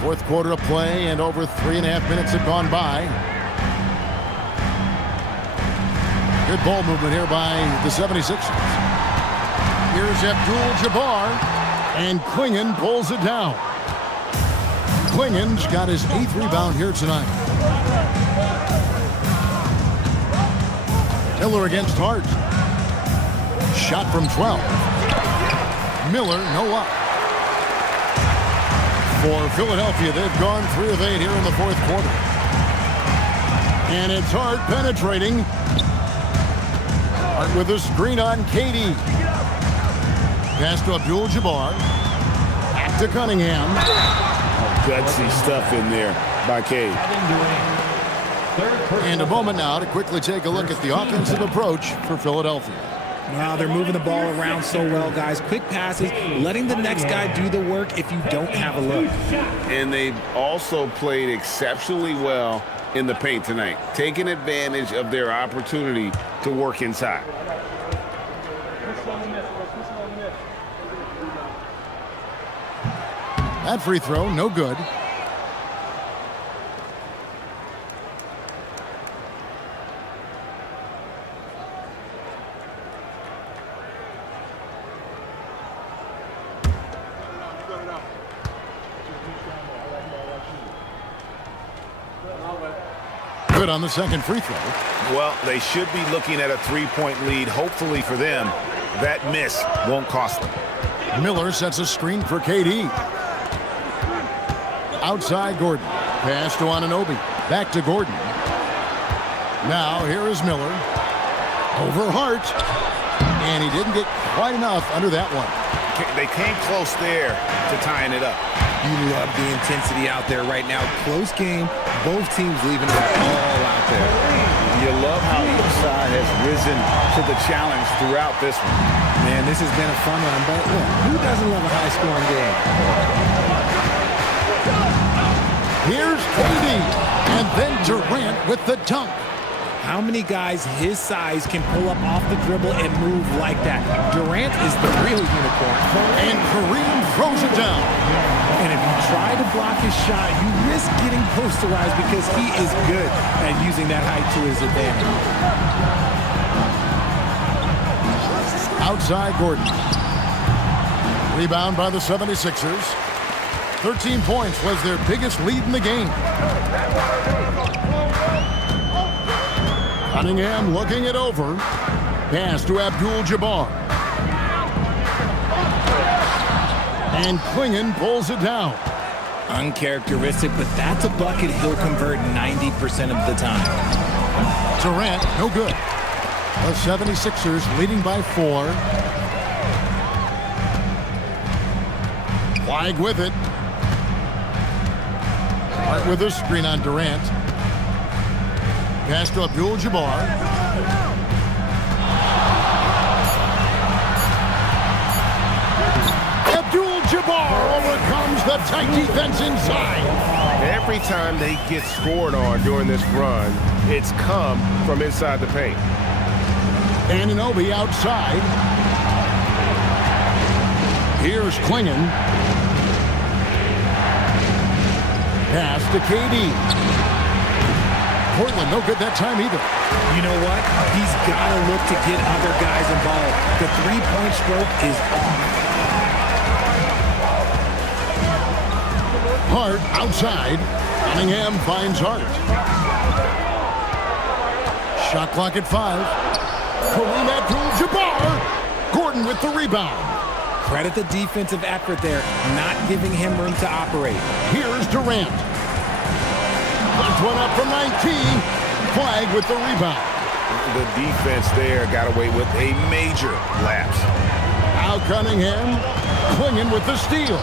Fourth quarter of play, and over 3.5 minutes have gone by. Good ball movement here by the 76ers. Here's Abdul-Jabbar, and Clingan pulls it down. Klingan's got his 8th rebound here tonight. Miller against Hart. Shot from 12. Miller, no up. For Philadelphia, they've gone 3 of 8 here in the fourth quarter. And it's Hart penetrating. Hart with a screen on KD. Pass to Abdul-Jabbar. Back to Cunningham. Gutsy stuff in there by Cade. And a moment now to quickly take a look at the offensive approach for Philadelphia. Wow, they're moving the ball around so well, guys. Quick passes, letting the next guy do the work if you don't have a look. And they've also played exceptionally well in the paint tonight, taking advantage of their opportunity to work inside. That free throw, no good. Good on the second free throw. Well, they should be looking at a 3-point lead. Hopefully for them, that miss won't cost them. Miller sets a screen for KD. Outside Gordon. Pass to Anunoby. Back to Gordon. Now here is Miller. Over Hart. And he didn't get quite enough under that one. They came close there to tying it up. You love the intensity out there right now. Close game. Both teams leaving it all out there. You love how each side has risen to the challenge throughout this one. Man, this has been a fun one. But look, who doesn't love a high-scoring game? Here's KD. And then Durant with the dunk. How many guys his size can pull up off the dribble and move like that? Durant is the real unicorn. And Kareem throws it down. And if you try to block his shot, you risk getting posterized because he is good at using that height to his advantage. Outside Gordon. Rebound by the 76ers. 13 points was their biggest lead in the game. Cunningham looking it over. Pass to Abdul-Jabbar. And Clingan pulls it down. Uncharacteristic, but that's a bucket he'll convert 90% of the time. Durant, no good. The 76ers leading by 4. Flag with it. Hart with a screen on Durant. Pass to Abdul-Jabbar. Abdul-Jabbar overcomes the tight defense inside. Every time they get scored on during this run, it's come from inside the paint. Anunoby outside. Here's Clingan. Pass to KD. Portland, no good that time either. You know what? He's got to look to get other guys involved. The three-point stroke is off. Hart outside. Cunningham finds Hart. Shot clock at 5. Kareem Abdul-Jabbar. Gordon with the rebound. Credit the defensive effort there, not giving him room to operate. Here's Durant. Puts one up from 19. Flag with the rebound. The defense there got away with a major lapse. Now Cunningham Clingan with the steal.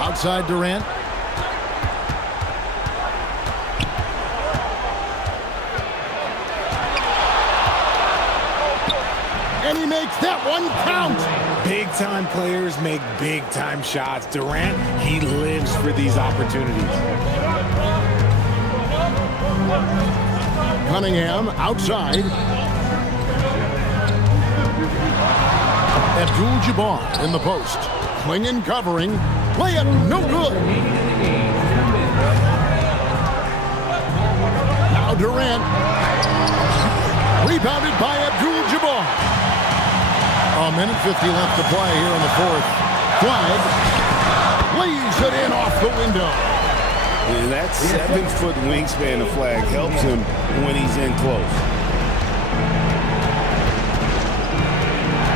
Outside Durant. And he makes that one count. Big-time players make big-time shots. Durant, he lives for these opportunities. Cunningham outside. Abdul-Jabbar in the post. Clinging, covering. Layup, no good. Now Durant. Rebounded by Abdul-Jabbar. A minute 50 left to play here in the fourth. Flag. Lays it in off the window. And that 7-foot wingspan of flag helps him when he's in close.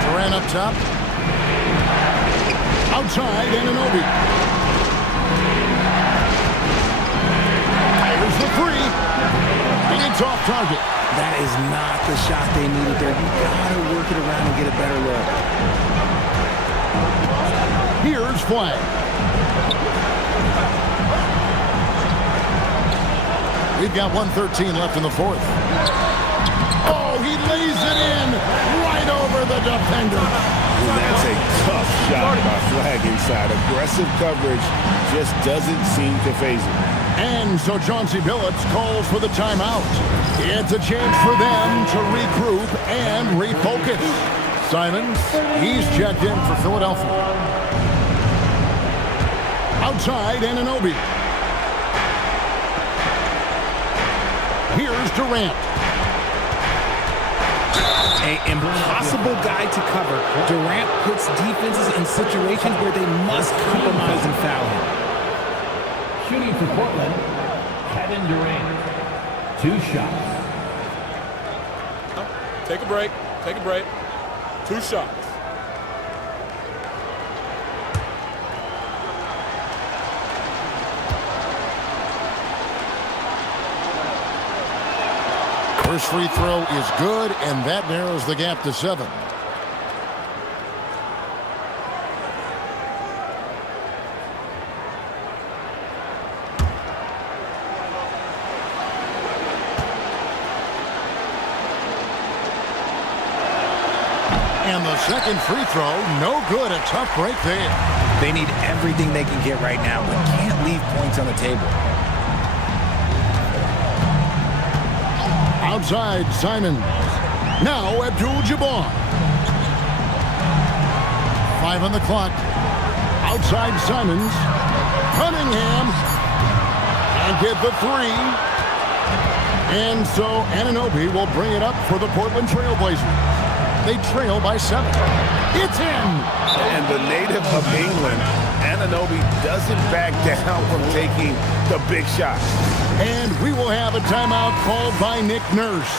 Durant up top. Outside, Anunoby. Fires the three. It's off target. That is not the shot they needed there. You gotta work it around and get a better look. Here's Flag. We've got 1:13 left in the fourth. Oh, he lays it in right over the defender. And that's a tough shot by Flag inside. Aggressive coverage just doesn't seem to phase him. And so Chauncey Billups calls for the timeout. It's a chance for them to regroup and refocus. Simons, he's checked in for Philadelphia. Outside, Anunoby. Here's Durant. An impossible guy to cover. Durant puts defenses in situations where they must compromise and foul him. Shooting for Portland, Kevin Durant. 2 shots. Take a break. Take a break. 2 shots. First free throw is good, and that narrows the gap to 7. And the second free throw, no good. A tough break there. They need everything they can get right now, but can't leave points on the table. Outside, Simons. Now Abdul-Jabbar. 5 on the clock. Outside, Simons. Cunningham. And get the 3. And so Anunoby will bring it up for the Portland Trailblazers. They trail by 7. It's in! And the native of England, Anunoby doesn't back down from taking the big shot. And we will have a timeout called by Nick Nurse.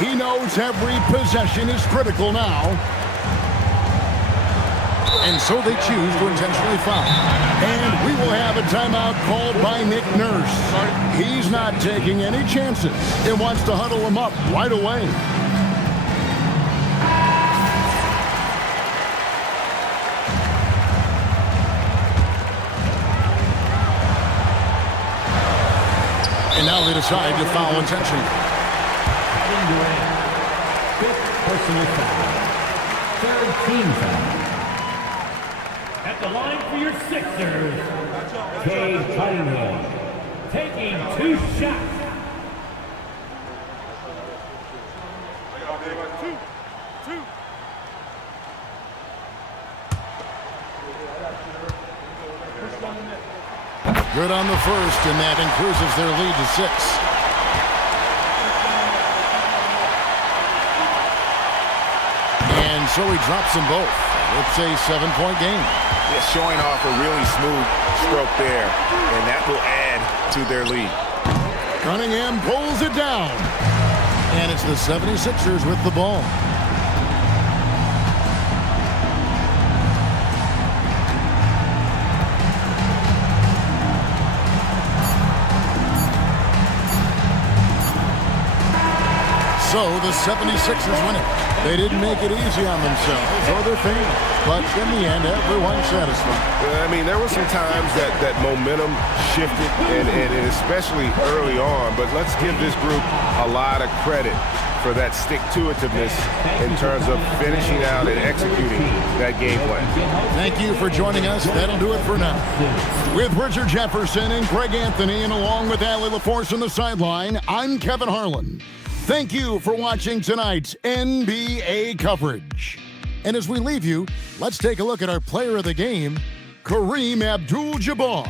He knows every possession is critical now. And so they choose to intentionally foul. And we will have a timeout called by Nick Nurse. He's not taking any chances. He wants to huddle him up right away. And now they decide to foul intentionally. Kevin Durant. 5th personal foul. 3rd team foul. At the line for your Sixers, Cade Cunningham. Taking 2 shots. Good on the first, and that increases their lead to 6. And so he drops them both. It's a 7-point game. Yeah, showing off a really smooth stroke there, and that will add to their lead. Cunningham pulls it down. And it's the 76ers with the ball. So the 76ers win it. They didn't make it easy on themselves or their fans, but in the end, everyone's satisfied. I mean, there were some times that momentum shifted, and especially early on, but let's give this group a lot of credit for that stick-to-itiveness in terms of finishing out and executing that game plan. Thank you for joining us. That'll do it for now. With Richard Jefferson and Greg Anthony, and along with Allie LaForce on the sideline, I'm Kevin Harlan. Thank you for watching tonight's NBA coverage. And as we leave you, let's take a look at our player of the game, Kareem Abdul-Jabbar.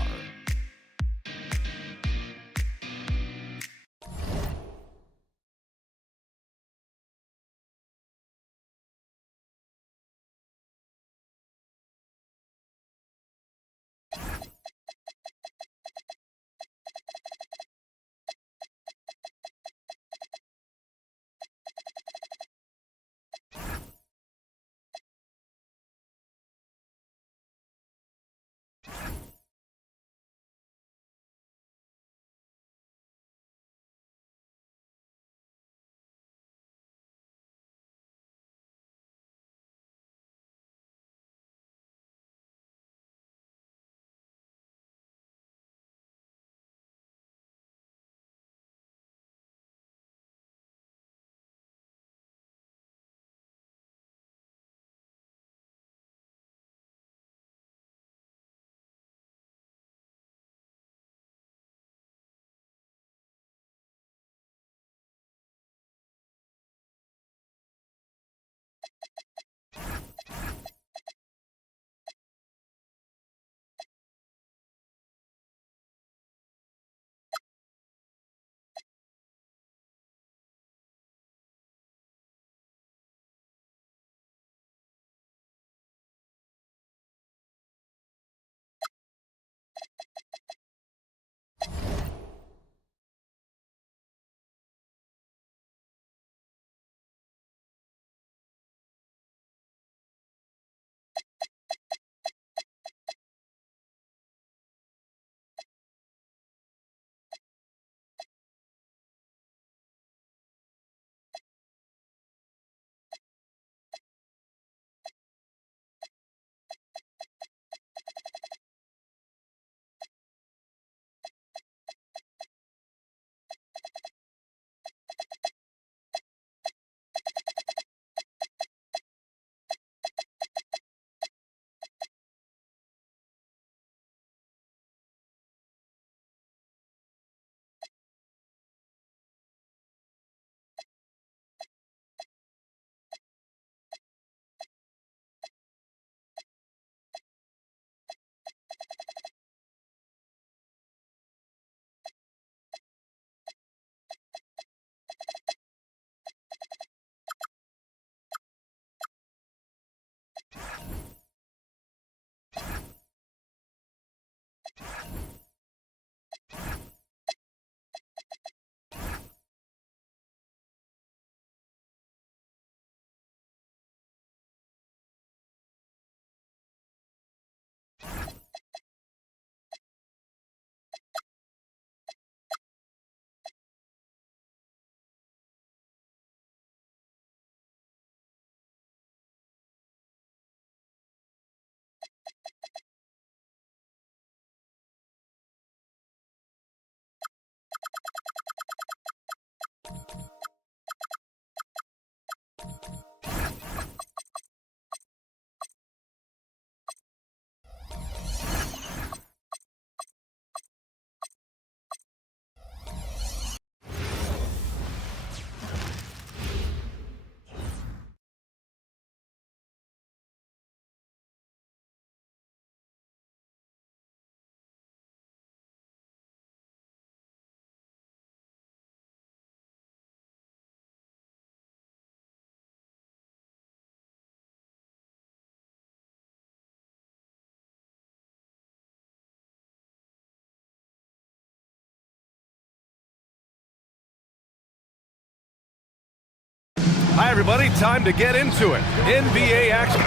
Hi, everybody. Time to get into it. NBA action.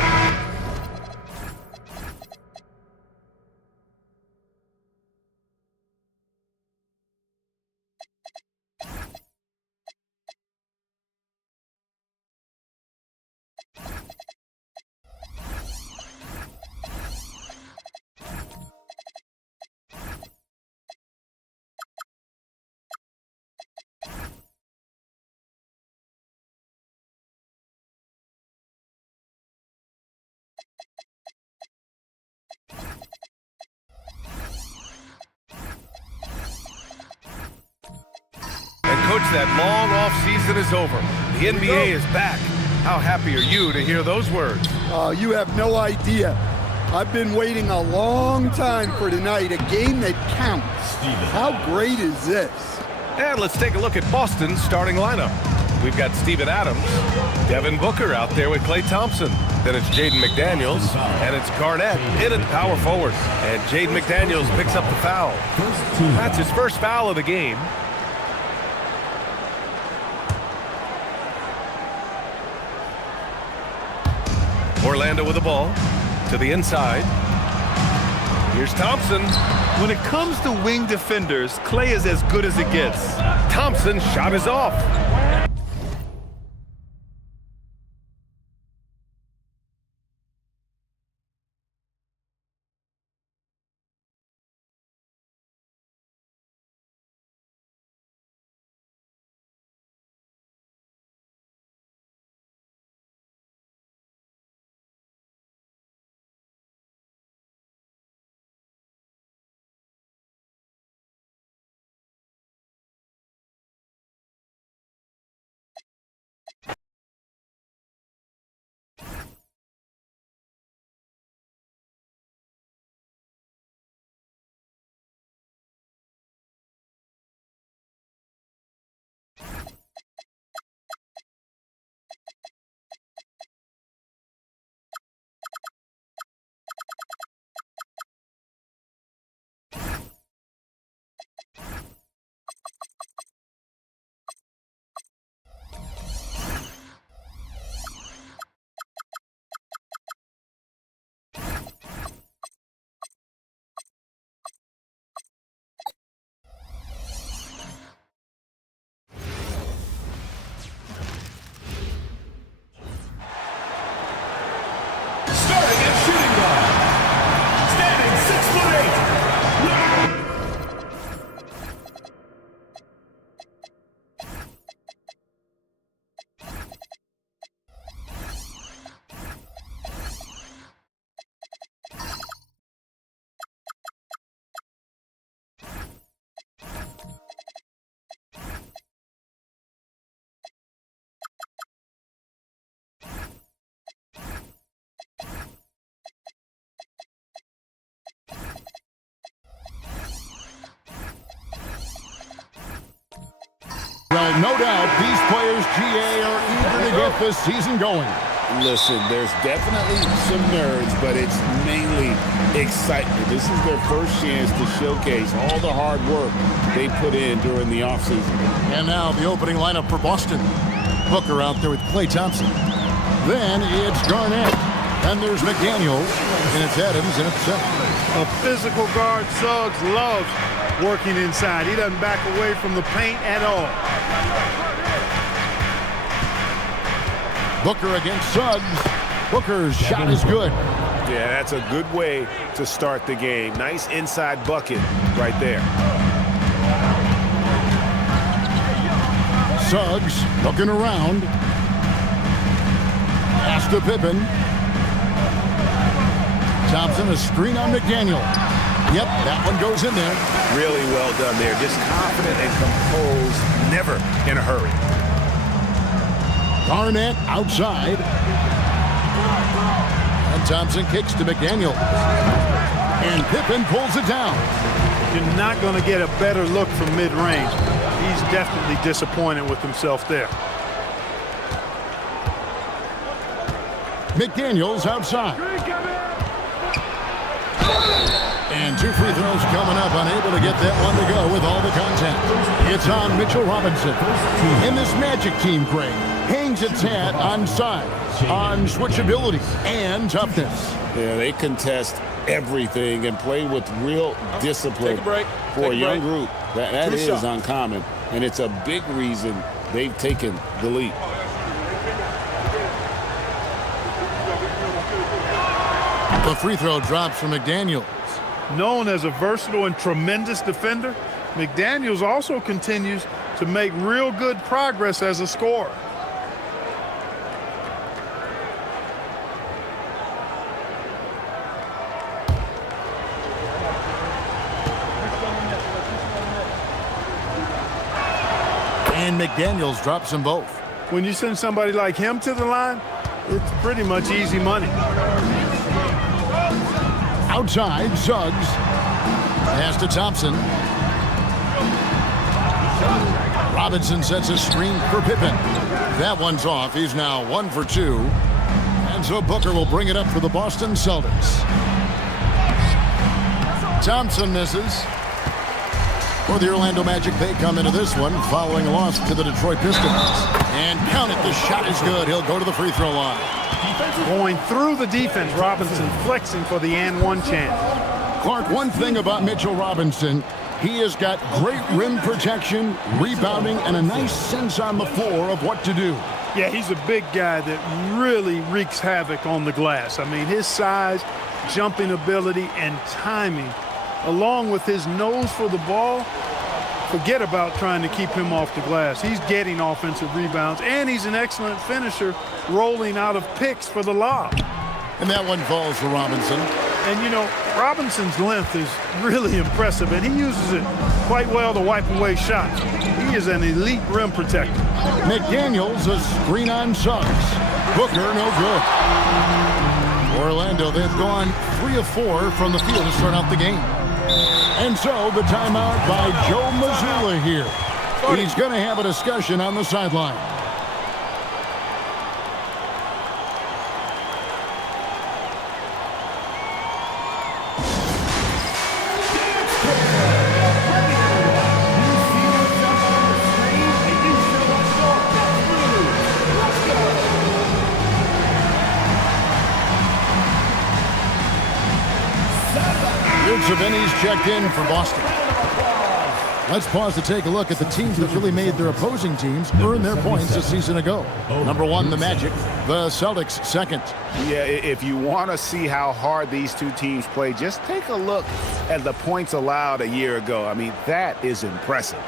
Coach, that long off season is over. The NBA is back. How happy are you to hear those words? You have no idea. I've been waiting a long time for tonight, a game that counts. How great is this? And let's take a look at Boston's starting lineup. We've got Steven Adams, Devin Booker out there with Klay Thompson. Then it's Jaden McDaniels, and it's Garnett in at power forward. And Jaden McDaniels picks up the foul. That's his first foul of the game. Orlando with the ball to the inside. Here's Thompson. When it comes to wing defenders, Klay is as good as it gets. Thompson's shot is off. Starting at shooting guard, standing 6'8". Well, no doubt these players, GA, are eager to get this season going. Listen, there's definitely some nerves, but it's mainly excitement. This is their first chance to showcase all the hard work they put in during the offseason. And now the opening lineup for Boston. Booker out there with Klay Thompson. Then it's Garnett. And there's McDaniels. And it's Adams and it's center. A physical guard, Suggs loves working inside. He doesn't back away from the paint at all. Booker against Suggs. Booker's shot is good. Yeah, that's a good way to start the game. Nice inside bucket right there. Suggs looking around. Pass to Pippen. Thompson, a screen on McDaniel. Yep, that one goes in there. Really well done there. Just confident and composed, never in a hurry. Garnett outside. And Thompson kicks to McDaniel. And Pippen pulls it down. You're not going to get a better look from mid-range. He's definitely disappointed with himself there. McDaniels outside. And two free throws coming up, unable to get that one to go with all the contact. It's on Mitchell Robinson. And this Magic team, Greg, hangs its hat on size, on switchability, and toughness. Yeah, they contest everything and play with real discipline. Take a break. For a young group. That is uncommon, and it's a big reason they've taken the lead. The free throw drops from McDaniels. Known as a versatile and tremendous defender, McDaniels also continues to make real good progress as a scorer. And McDaniels drops them both. when you send somebody like him to the line, it's pretty much easy money. Outside, Suggs. Pass to Thompson. Robinson sets a screen for Pippen. That one's off. He's now 1 for 2. And so Booker will bring it up for the Boston Celtics. Thompson misses. For the Orlando Magic, they come into this one following a loss to the Detroit Pistons. And count it, the shot is good. He'll go to the free throw line. Going through the defense, Robinson flexing for the and one chance. Clark, one thing about Mitchell Robinson, he has got great rim protection, rebounding, and a nice sense on the floor of what to do. Yeah, he's a big guy that really wreaks havoc on the glass. I mean, his size, jumping ability, and timing, along with his nose for the ball, forget about trying to keep him off the glass. He's getting offensive rebounds, and he's an excellent finisher, rolling out of picks for the lob. And that one falls for Robinson. And, you know, Robinson's length is really impressive, and he uses it quite well to wipe away shots. He is an elite rim protector. McDaniels, a screen on Suggs. Booker, no good. Orlando, they've gone 3 of 4 from the field to start out the game. And so the timeout by Joe Mazzulla here. He's going to have a discussion on the sideline. Savini's checked in for Boston. Let's pause to take a look at the teams that really made their opposing teams earn their points a season ago. Number 1, the Magic. The Celtics, second. Yeah, if you want to see how hard these two teams play, just take a look at the points allowed a year ago. I mean, that is impressive.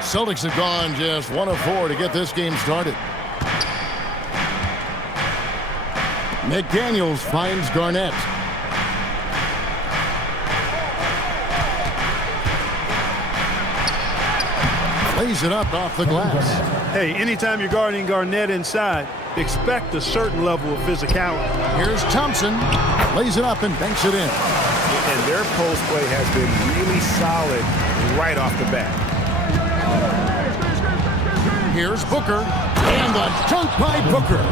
Celtics have gone just 1 of 4 to get this game started. McDaniels finds Garnett. Lays it up off the glass. Hey, anytime you're guarding Garnett inside, expect a certain level of physicality. Here's Thompson. Lays it up and banks it in. And their post play has been really solid right off the bat. Here's Booker. And the dunk by Booker.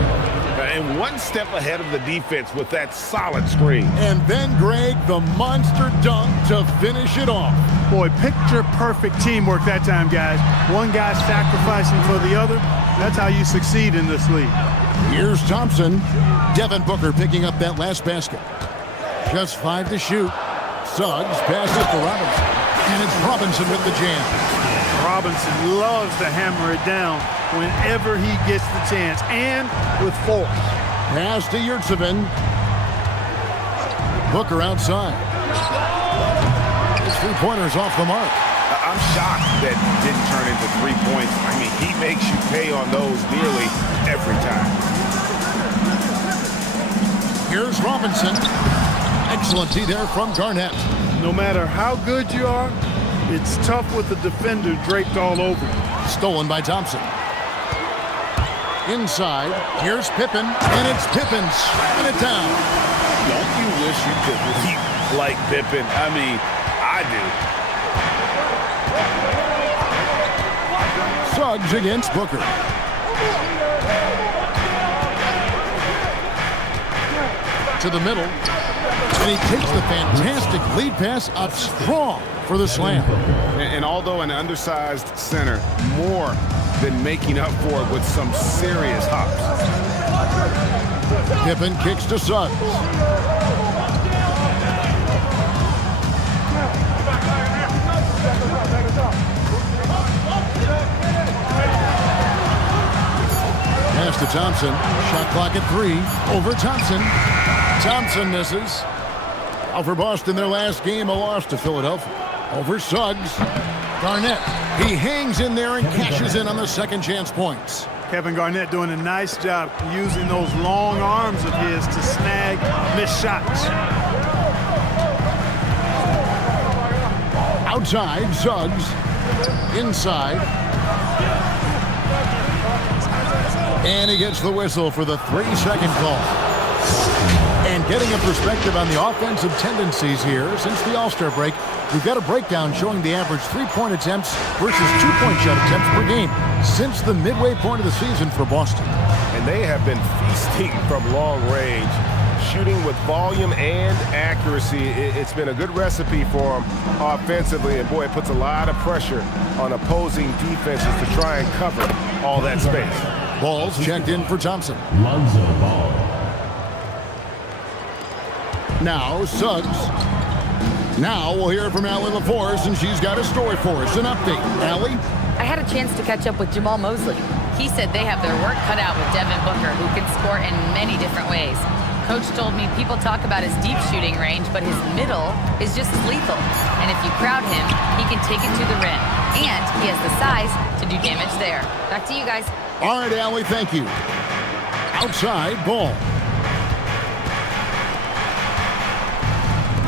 And one step ahead of the defense with that solid screen. And then Greg, the monster dunk to finish it off. Boy, picture-perfect teamwork that time, guys. One guy sacrificing for the other. That's how you succeed in this league. Here's Thompson. Devin Booker picking up that last basket. Just 5 to shoot. Suggs passes to Robinson. And it's Robinson with the jam. Robinson loves to hammer it down whenever he gets the chance, and with force. Pass to Yurtseven. Booker outside. His 3-pointer's off the mark. I'm shocked that didn't turn into 3 points. I mean, he makes you pay on those nearly every time. Here's Robinson. Excellent D there from Garnett. No matter how good you are, it's tough with the defender draped all over you. Stolen by Thompson. Inside, here's Pippen, and it's Pippen slapping it down. Don't you wish you could leap like Pippen? I mean, I do. Suggs against Booker. To the middle, and he takes the fantastic lead pass up strong for the slam. And although an undersized center, more than making up for it with some serious hops. Pippen kicks to Suggs. Pass to Thompson. Shot clock at 3. Over Thompson. Thompson misses. Now for Boston, their last game, a loss to Philadelphia. Over Suggs. Garnett. He hangs in there and cashes in on the second chance points. Kevin Garnett doing a nice job using those long arms of his to snag missed shots. Outside, Suggs. Inside. And he gets the whistle for the 3-second call. And getting a perspective on the offensive tendencies here since the All-Star break, we've got a breakdown showing the average 3-point attempts versus 2-point shot attempts per game since the midway point of the season for Boston. And they have been feasting from long range, shooting with volume and accuracy. It's been a good recipe for them offensively, and boy, it puts a lot of pressure on opposing defenses to try and cover all that space. Ball's checked in for Thompson. Lonzo Ball. Now Suggs. Now we'll hear from Allie LaForce, and she's got a story for us. An update. Allie? I had a chance to catch up with Jamal Mosley. He said they have their work cut out with Devin Booker, who can score in many different ways. Coach told me people talk about his deep shooting range, but his middle is just as lethal. And if you crowd him, he can take it to the rim. And he has the size to do damage there. Back to you guys. All right, Allie, thank you. Outside, Ball.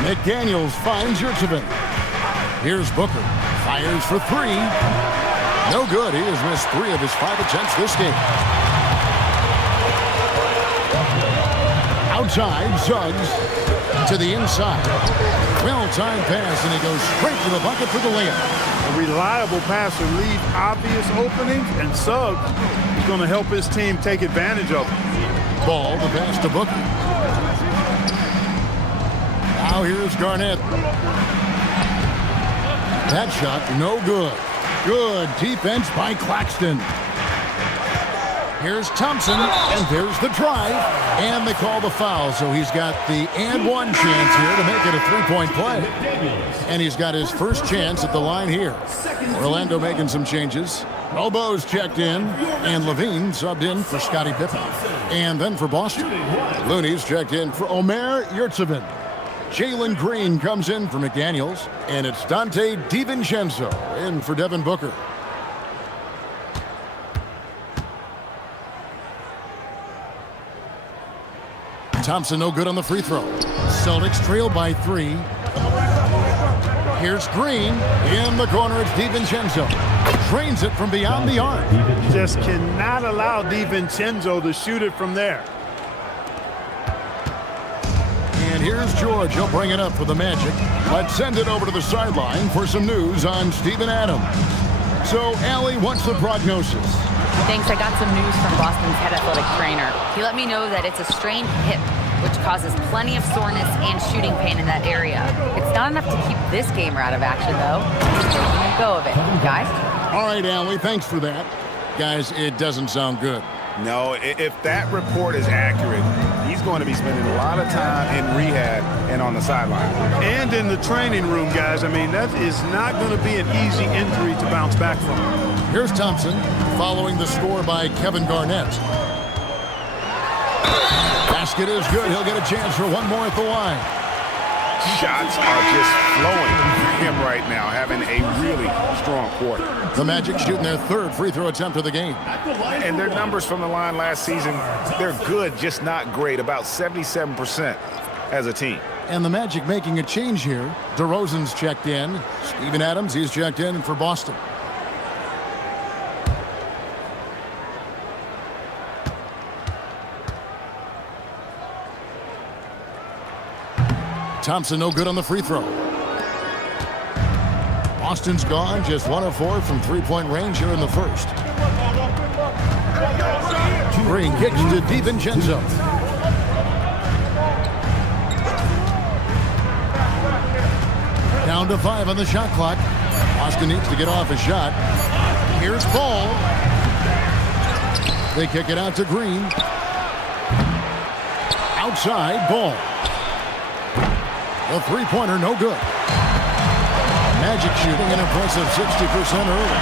McDaniels finds Yurtseven. Here's Booker. Fires for 3. No good. He has missed 3 of his 5 attempts this game. Outside, Suggs to the inside. Well-timed pass, and he goes straight to the bucket for the layup. A reliable passer leaves obvious openings, and Suggs is going to help his team take advantage of it. Ball, the pass to Booker. Now here's Garnett. That shot, no good. Good defense by Claxton. Here's Thompson, and there's the drive. And they call the foul, so he's got the and one chance here to make it a 3-point play. And he's got his first chance at the line here. Orlando making some changes. Robo's checked in, and Levine subbed in for Scottie Pippen. And then for Boston, Looney's checked in for Omer Yurtseven. Jalen Green comes in for McDaniels, and it's Dante DiVincenzo in for Devin Booker. Thompson no good on the free throw. Celtics trail by 3. Here's Green in the corner. It's DiVincenzo. Trains it from beyond the arc. Just cannot allow DiVincenzo to shoot it from there. And here's George. He'll bring it up for the Magic. Let's send it over to the sideline for some news on Steven Adams. So, Allie, what's the prognosis? Thanks. I got some news from Boston's head athletic trainer. He let me know that it's a strained hip, which causes plenty of soreness and shooting pain in that area. It's not enough to keep this gamer out of action, though. He's making a go of it. Guys? All right, Allie, thanks for that. Guys, it doesn't sound good. No, if that report is accurate, he's going to be spending a lot of time in rehab and on the sideline. And in the training room, guys. I mean, that is not going to be an easy injury to bounce back from. Here's Thompson following the score by Kevin Garnett. Basket is good. He'll get a chance for one more at the line. Shots are just flowing for him right now, having a really strong quarter. The Magic shooting their 3rd free throw attempt of the game. And their numbers from the line last season, they're good, just not great, about 77% as a team. And the Magic making a change here. DeRozan's checked in. Steven Adams, he's checked in for Boston. Thompson no good on the free throw. Boston's gone just 1 of 4 from 3-point range here in the first. Green kicks to DiVincenzo. Down to 5 on the shot clock. Boston needs to get off a shot. Here's Ball. They kick it out to Green. Outside, Ball. The 3-pointer, no good. Magic shooting an impressive 60% early.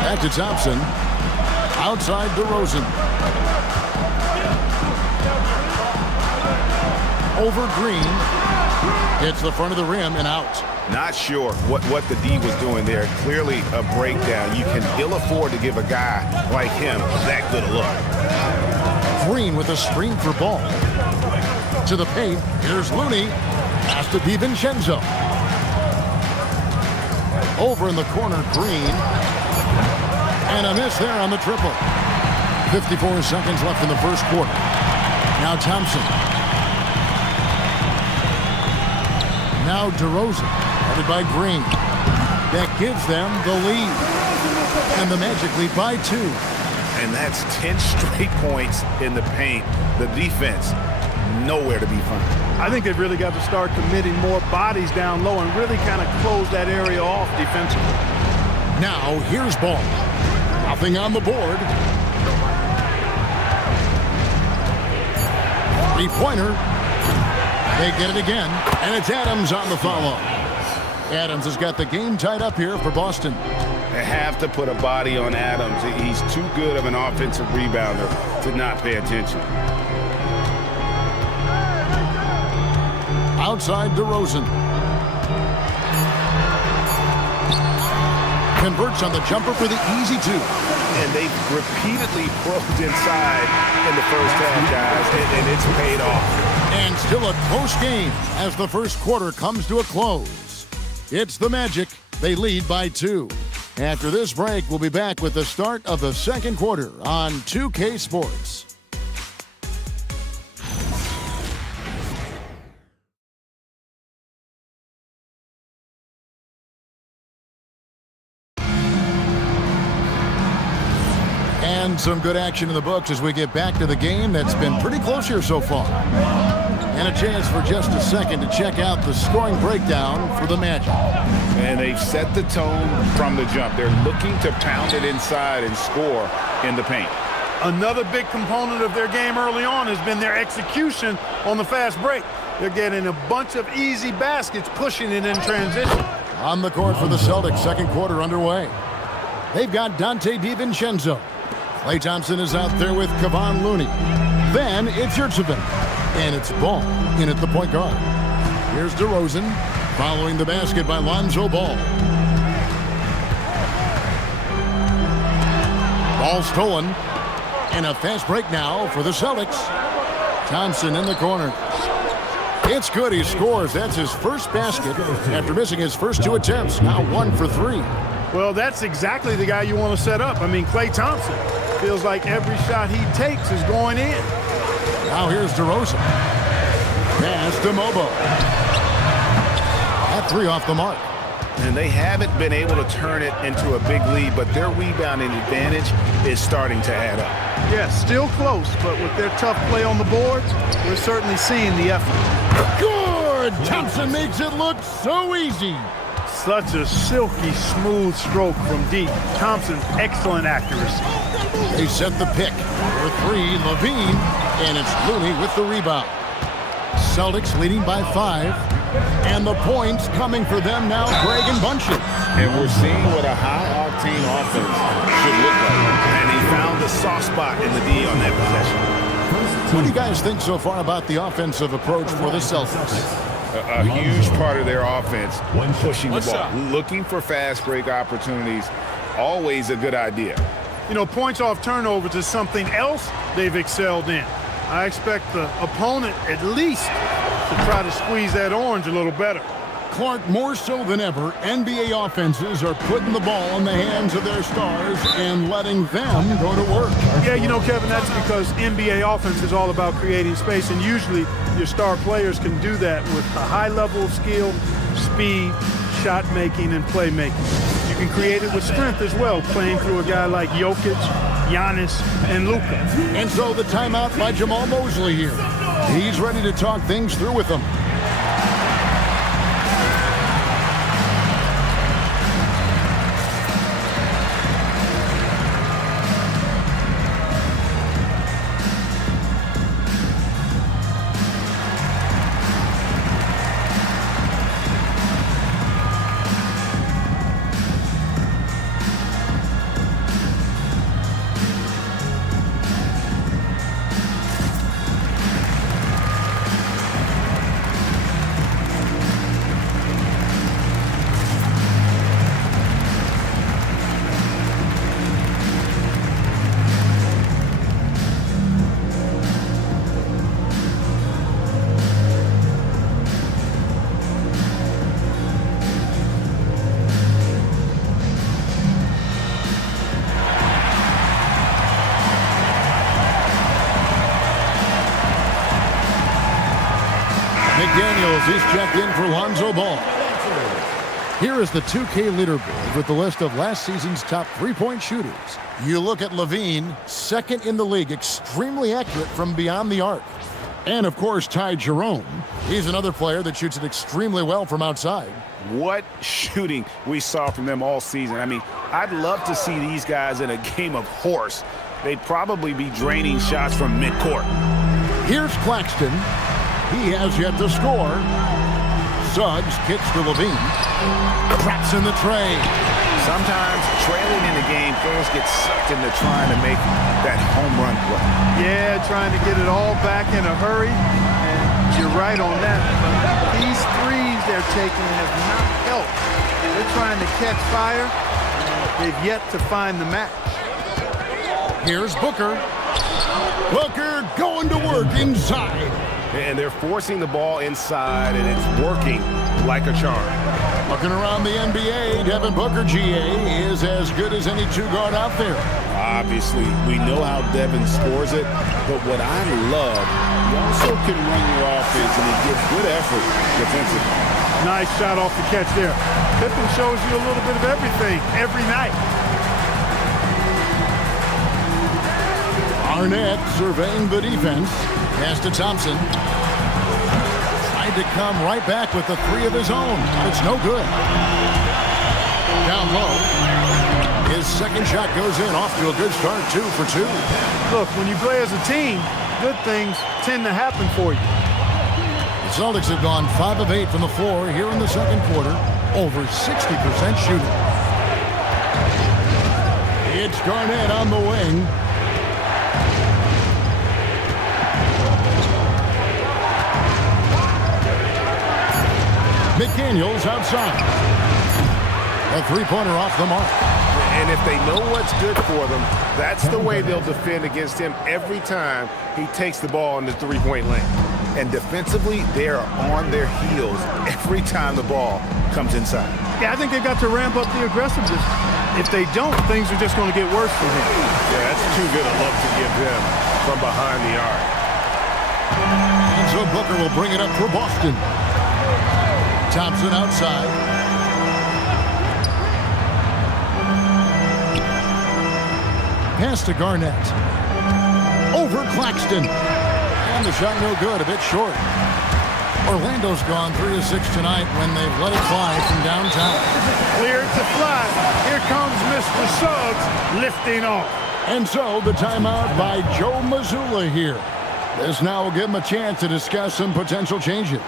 Back to Thompson. Outside DeRozan. Over Green. Hits the front of the rim and out. Not sure what the D was doing there. Clearly a breakdown. You can ill afford to give a guy like him that good a look. Green with a screen for Ball. To the paint. Here's Looney. Pass to DiVincenzo. Over in the corner, Green. And a miss there on the triple. 54 seconds left in the first quarter. Now Thompson. Now DeRozan, headed by Green. That gives them the lead. And the Magic lead by 2. And that's 10 straight points in the paint. The defense, nowhere to be found. I think they've really got to start committing more bodies down low and really kind of close that area off defensively. Now here's Ball. Nothing on the board. Three-pointer. They get it again, and it's Adams on the follow. Adams has got the game tied up here for Boston. They have to put a body on Adams. He's too good of an offensive rebounder to not pay attention. Outside DeRozan. Converts on the jumper for the easy 2. And they repeatedly probed inside in the first half, guys, and it's paid off. And still a close game as the first quarter comes to a close. It's the Magic. They lead by 2. After this break, we'll be back with the start of the second quarter on 2K Sports. And some good action in the books as we get back to the game that's been pretty close here so far. And a chance for just a second to check out the scoring breakdown for the Magic. And they've set the tone from the jump. They're looking to pound it inside and score in the paint. Another big component of their game early on has been their execution on the fast break. They're getting a bunch of easy baskets, pushing it in transition. On the court for the Celtics, second quarter underway. They've got Dante DiVincenzo. Klay Thompson is out there with Kevon Looney. Then it's Yurtseven. And it's Ball in at the point guard. Here's DeRozan following the basket by Lonzo Ball. Ball stolen. And a fast break now for the Celtics. Thompson in the corner. It's good. He scores. That's his first basket after missing his first 2 attempts. Now 1 for 3. Well, that's exactly the guy you want to set up. I mean, Klay Thompson feels like every shot he takes is going in. Now here's DeRozan. Pass to Mobo. That 3 off the mark. And they haven't been able to turn it into a big lead, but their rebounding advantage is starting to add up. Yeah, still close, but with their tough play on the boards, we're certainly seeing the effort. Good! Thompson makes it look so easy. Such a silky, smooth stroke from deep. Thompson's excellent accuracy. They set the pick for 3, Levine, and it's Looney with the rebound. Celtics leading by 5. And the points coming for them now, Greg and Bunchen. And we're seeing what a high-octane offense should look like. And he found the soft spot in the D on that possession. What do you guys think so far about the offensive approach for the Celtics? A huge part of their offense, pushing the ball, looking for fast break opportunities, always a good idea. You know, points off turnovers is something else they've excelled in. I expect the opponent at least to try to squeeze that orange a little better. Clark, more so than ever, NBA offenses are putting the ball in the hands of their stars and letting them go to work. Yeah, you know, Kevin, that's because NBA offense is all about creating space, and usually your star players can do that with a high level of skill, speed, shot making, and playmaking. You can create it with strength as well, playing through a guy like Jokic, Giannis, and Luka. And so the timeout by Jamal Mosley here. He's ready to talk things through with them. McDaniels, he's checked in for Lonzo Ball. Here is the 2K leaderboard with the list of last season's top three-point shooters. You look at Levine, second in the league, extremely accurate from beyond the arc. And, of course, Ty Jerome. He's another player that shoots it extremely well from outside. What shooting we saw from them all season. I mean, I'd love to see these guys in a game of horse. They'd probably be draining shots from midcourt. Here's Claxton. He has yet to score. Suggs kicks to Levine. Traps in the tray. Sometimes trailing in the game, players get sucked into trying to make that home run play. Yeah, trying to get it all back in a hurry. And you're right on that. But these threes they're taking have not helped. They're trying to catch fire. They've yet to find the match. Here's Booker. Booker going to work inside. And they're forcing the ball inside, and it's working like a charm. Looking around the NBA, Devin Booker, GA, is as good as any two-guard out there. Obviously, we know how Devin scores it, but what I love, he also can run your offense, and he gives good effort defensively. Nice shot off the catch there. Pippen shows you a little bit of everything every night. Arnett surveying the defense. Pass to Thompson. Tried to come right back with the three of his own. It's no good. Down low. His second shot goes in. Off to a good start, 2 for 2. Look, when you play as a team, good things tend to happen for you. The Celtics have gone 5 of 8 from the floor here in the second quarter. Over 60% shooting. It's Garnett on the wing. McDaniels outside. A three-pointer off the mark. And if they know what's good for them, that's the way they'll defend against him every time he takes the ball in the three-point lane. And defensively, they are on their heels every time the ball comes inside. Yeah, I think they got to ramp up the aggressiveness. If they don't, things are just going to get worse for him. Yeah, that's too good a look to give them from behind the arc. And so Booker will bring it up for Boston. Thompson outside. Pass to Garnett. Over Claxton. And the shot no good, a bit short. Orlando's gone 3 of 6 tonight when they've let it fly from downtown. Cleared to fly. Here comes Mr. Suggs lifting off. And so the timeout by Joe Mazzulla here. This now will give him a chance to discuss some potential changes.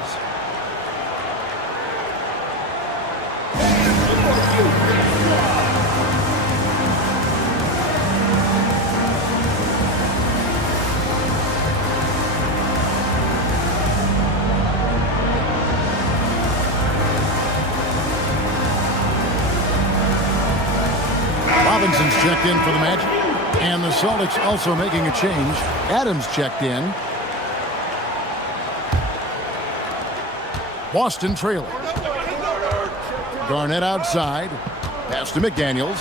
Robinson's checked in for the Magic. And the Celtics also making a change. Adams checked in. Boston trailing. Garnett outside. Pass to McDaniels.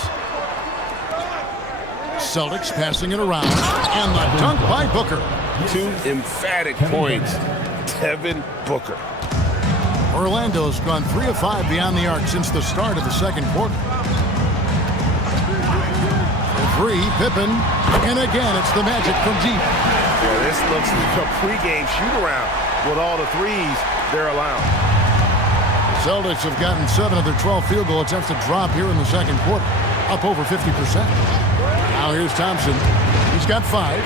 Celtics passing it around. And the dunk by Booker. 2 emphatic points. Devin Booker. Orlando's gone 3 of 5 beyond the arc since the start of the second quarter. 3, Pippen, and again, it's the Magic from deep. Yeah, this looks like a pregame shoot-around with all the threes they're allowing. The Celtics have gotten 7 of their 12 field goal attempts to drop here in the second quarter, up over 50%. Now here's Thompson. He's got 5.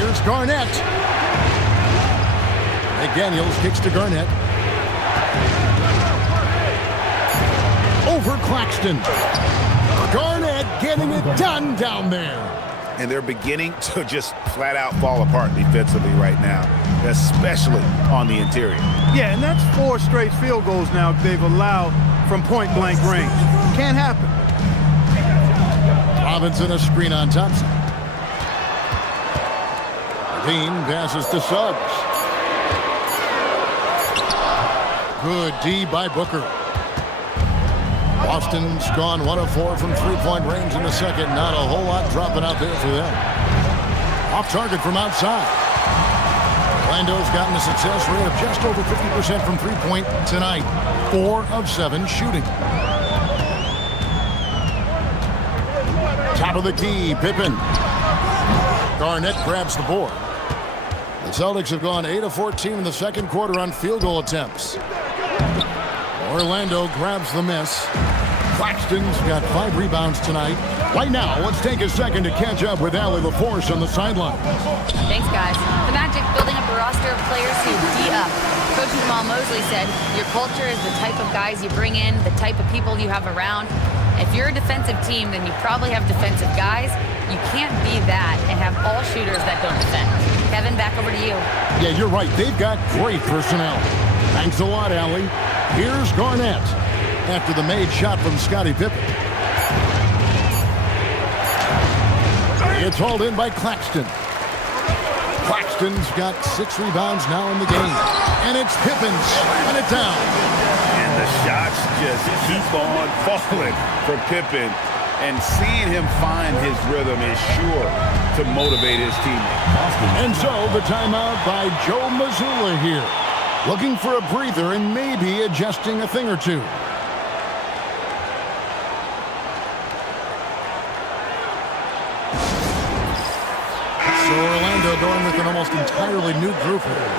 Here's Garnett. McDaniels kicks to Garnett. Over Claxton. Garnett getting it done down there. And they're beginning to just flat out fall apart defensively right now, especially on the interior. Yeah, and that's 4 straight field goals now they've allowed from point-blank range. Can't happen. Robinson a screen on Thompson. Dean passes to Suggs. Good D by Booker. Boston's gone 1 of 4 from three-point range in the second. Not a whole lot dropping out there for them. Off target from outside. Orlando's gotten a success rate of just over 50% from three-point tonight. 4 of 7 shooting. Top of the key, Pippen. Garnett grabs the board. The Celtics have gone 8 of 14 in the second quarter on field goal attempts. Orlando grabs the miss. Claxton's got 5 rebounds tonight. Right now, let's take a second to catch up with Allie LaForce on the sideline. Thanks, guys. The Magic building up a roster of players who D up. Coach Jamal Mosley said, your culture is the type of guys you bring in, the type of people you have around. If you're a defensive team, then you probably have defensive guys. You can't be that and have all shooters that don't defend. Kevin, back over to you. Yeah, you're right. They've got great personnel. Thanks a lot, Allie. Here's Garnett after the made shot from Scottie Pippen. It's hauled in by Claxton. Claxton's got 6 rebounds now in the game. And it's Pippen shutting it down. And the shots just keep on falling for Pippen. And seeing him find his rhythm is sure to motivate his teammates. And so the timeout by Joe Mazzulla here. Looking for a breather and maybe adjusting a thing or two. So Orlando going with an almost entirely new group here.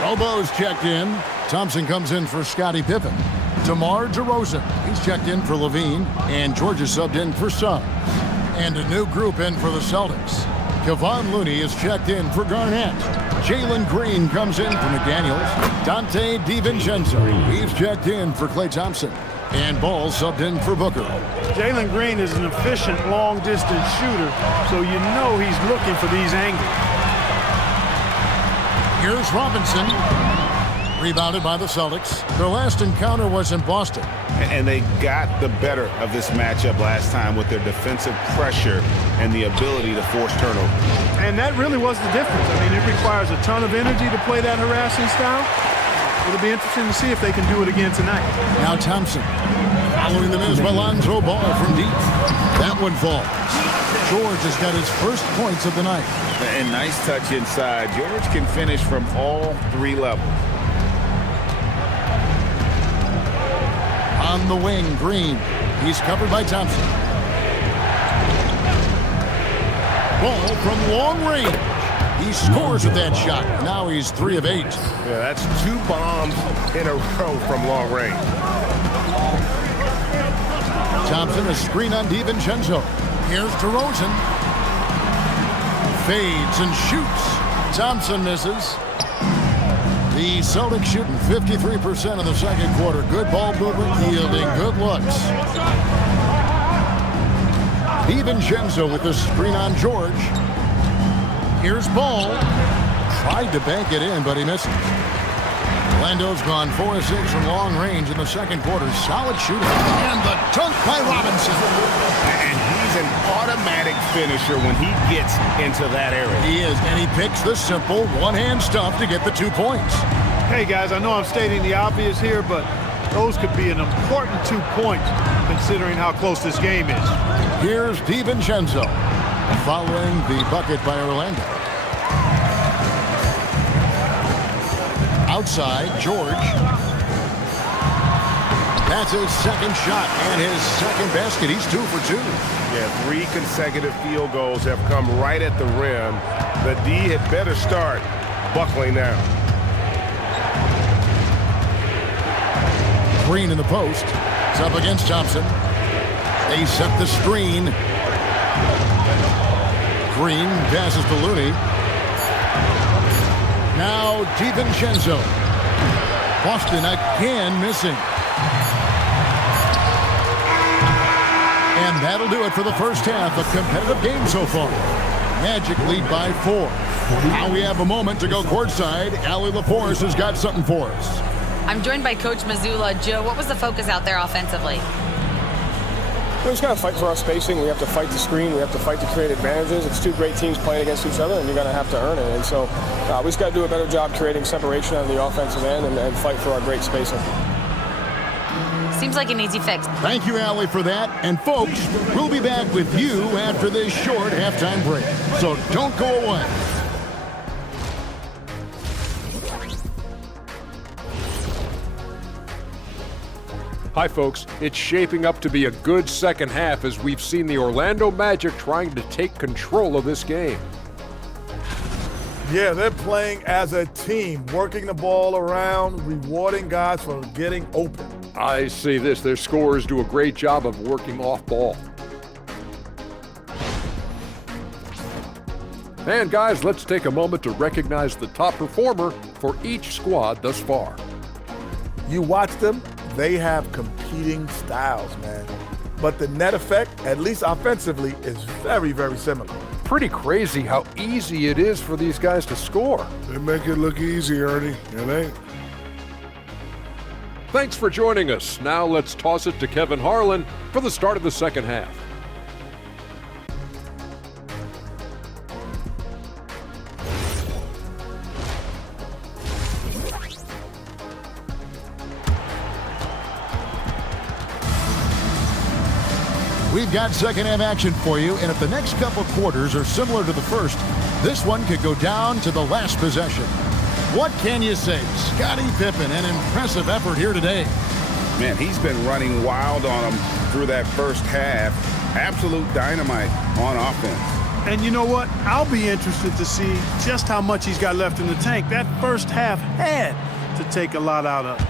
Robo's checked in. Thompson comes in for Scottie Pippen. DeMar DeRozan, he's checked in for Levine, and George is subbed in for Suggs. And a new group in for the Celtics. Kevon Looney is checked in for Garnett. Jalen Green comes in for McDaniels. Dante DiVincenzo, he's checked in for Klay Thompson. And Ball subbed in for Booker. Jalen Green is an efficient long-distance shooter, so you know he's looking for these angles. Here's Robinson. Rebounded by the Celtics. Their last encounter was in Boston. And they got the better of this matchup last time with their defensive pressure and the ability to force turnover. And that really was the difference. I mean, it requires a ton of energy to play that harassing style. It'll be interesting to see if they can do it again tonight. Now Thompson. Following them is Alonzo Ball from deep. That one falls. George has got his first points of the night. And nice touch inside. George can finish from all 3 levels. On the wing, Green. He's covered by Thompson. Ball from long range. He scores with that shot. Now he's 3 of 8. Yeah, that's 2 bombs in a row from long range. Thompson, a screen on DiVincenzo. Here's DeRozan. Fades and shoots. Thompson misses. The Celtics shooting 53% of the second quarter. Good ball movement, yielding good looks. DiVincenzo with the screen on George. Here's Ball. Tried to bank it in, but he misses. Orlando's gone 4 of 6 from long range in the second quarter. Solid shooting. And the dunk by Robinson. And he's an automatic finisher when he gets into that area. He is, and he picks the simple one-hand stuff to get the 2 points. Hey, guys, I know I'm stating the obvious here, but those could be an important 2 points considering how close this game is. Here's DiVincenzo following the bucket by Orlando. Outside, George. That's his second shot and his second basket. He's 2 for 2. Yeah, 3 consecutive field goals have come right at the rim. The D had better start buckling now. Green in the post. It's up against Thompson. They set the screen. Green passes to Looney. Now DiVincenzo. Boston again missing. And that'll do it for the first half. A competitive game so far. Magic lead by 4. Now we have a moment to go courtside. Allie LaForce has got something for us. I'm joined by Coach Mazzulla. Joe, what was the focus out there offensively? We just got to fight for our spacing. We have to fight the screen. We have to fight to create advantages. It's 2 great teams playing against each other, and you're going to have to earn it. And so we just got to do a better job creating separation on the offensive end and fight for our great spacing. Seems like an easy fix. Thank you, Allie, for that. And folks, we'll be back with you after this short halftime break. So don't go away. Hi, folks. It's shaping up to be a good second half as we've seen the Orlando Magic trying to take control of this game. Yeah, they're playing as a team, working the ball around, rewarding guys for getting open. I say this, their scorers do a great job of working off ball. And guys, let's take a moment to recognize the top performer for each squad thus far. You watch them, they have competing styles, man. But the net effect, at least offensively, is very, very similar. Pretty crazy how easy it is for these guys to score. They make it look easy, Ernie. It ain't. Thanks for joining us. Now let's toss it to Kevin Harlan for the start of the second half. We've got second half action for you, and if the next couple quarters are similar to the first, this one could go down to the last possession. What can you say? Scottie Pippen, an impressive effort here today. Man, he's been running wild on them through that first half. Absolute dynamite on offense. And you know what? I'll be interested to see just how much he's got left in the tank. That first half had to take a lot out of.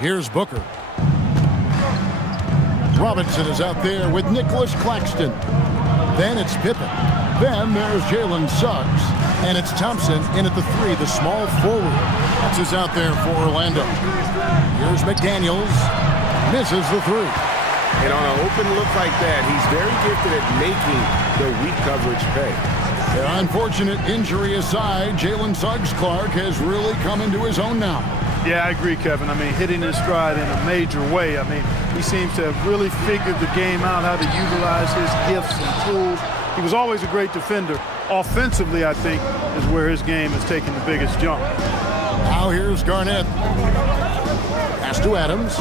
Here's Booker. Robinson is out there with Nicholas Claxton. Then it's Pippen. Then there's Jalen Suggs. And it's Thompson in at the 3, the small forward. That's who's out there for Orlando. Here's McDaniels. Misses the 3. And on an open look like that, he's very gifted at making the weak coverage pay. Yeah, unfortunate injury aside, Jalen Suggs-Clark has really come into his own now. Yeah, I agree, Kevin. I mean, hitting his stride in a major way. I mean, he seems to have really figured the game out, how to utilize his gifts and tools. He was always a great defender. Offensively, I think, is where his game is taking the biggest jump. Now here's Garnett. Pass to Adams.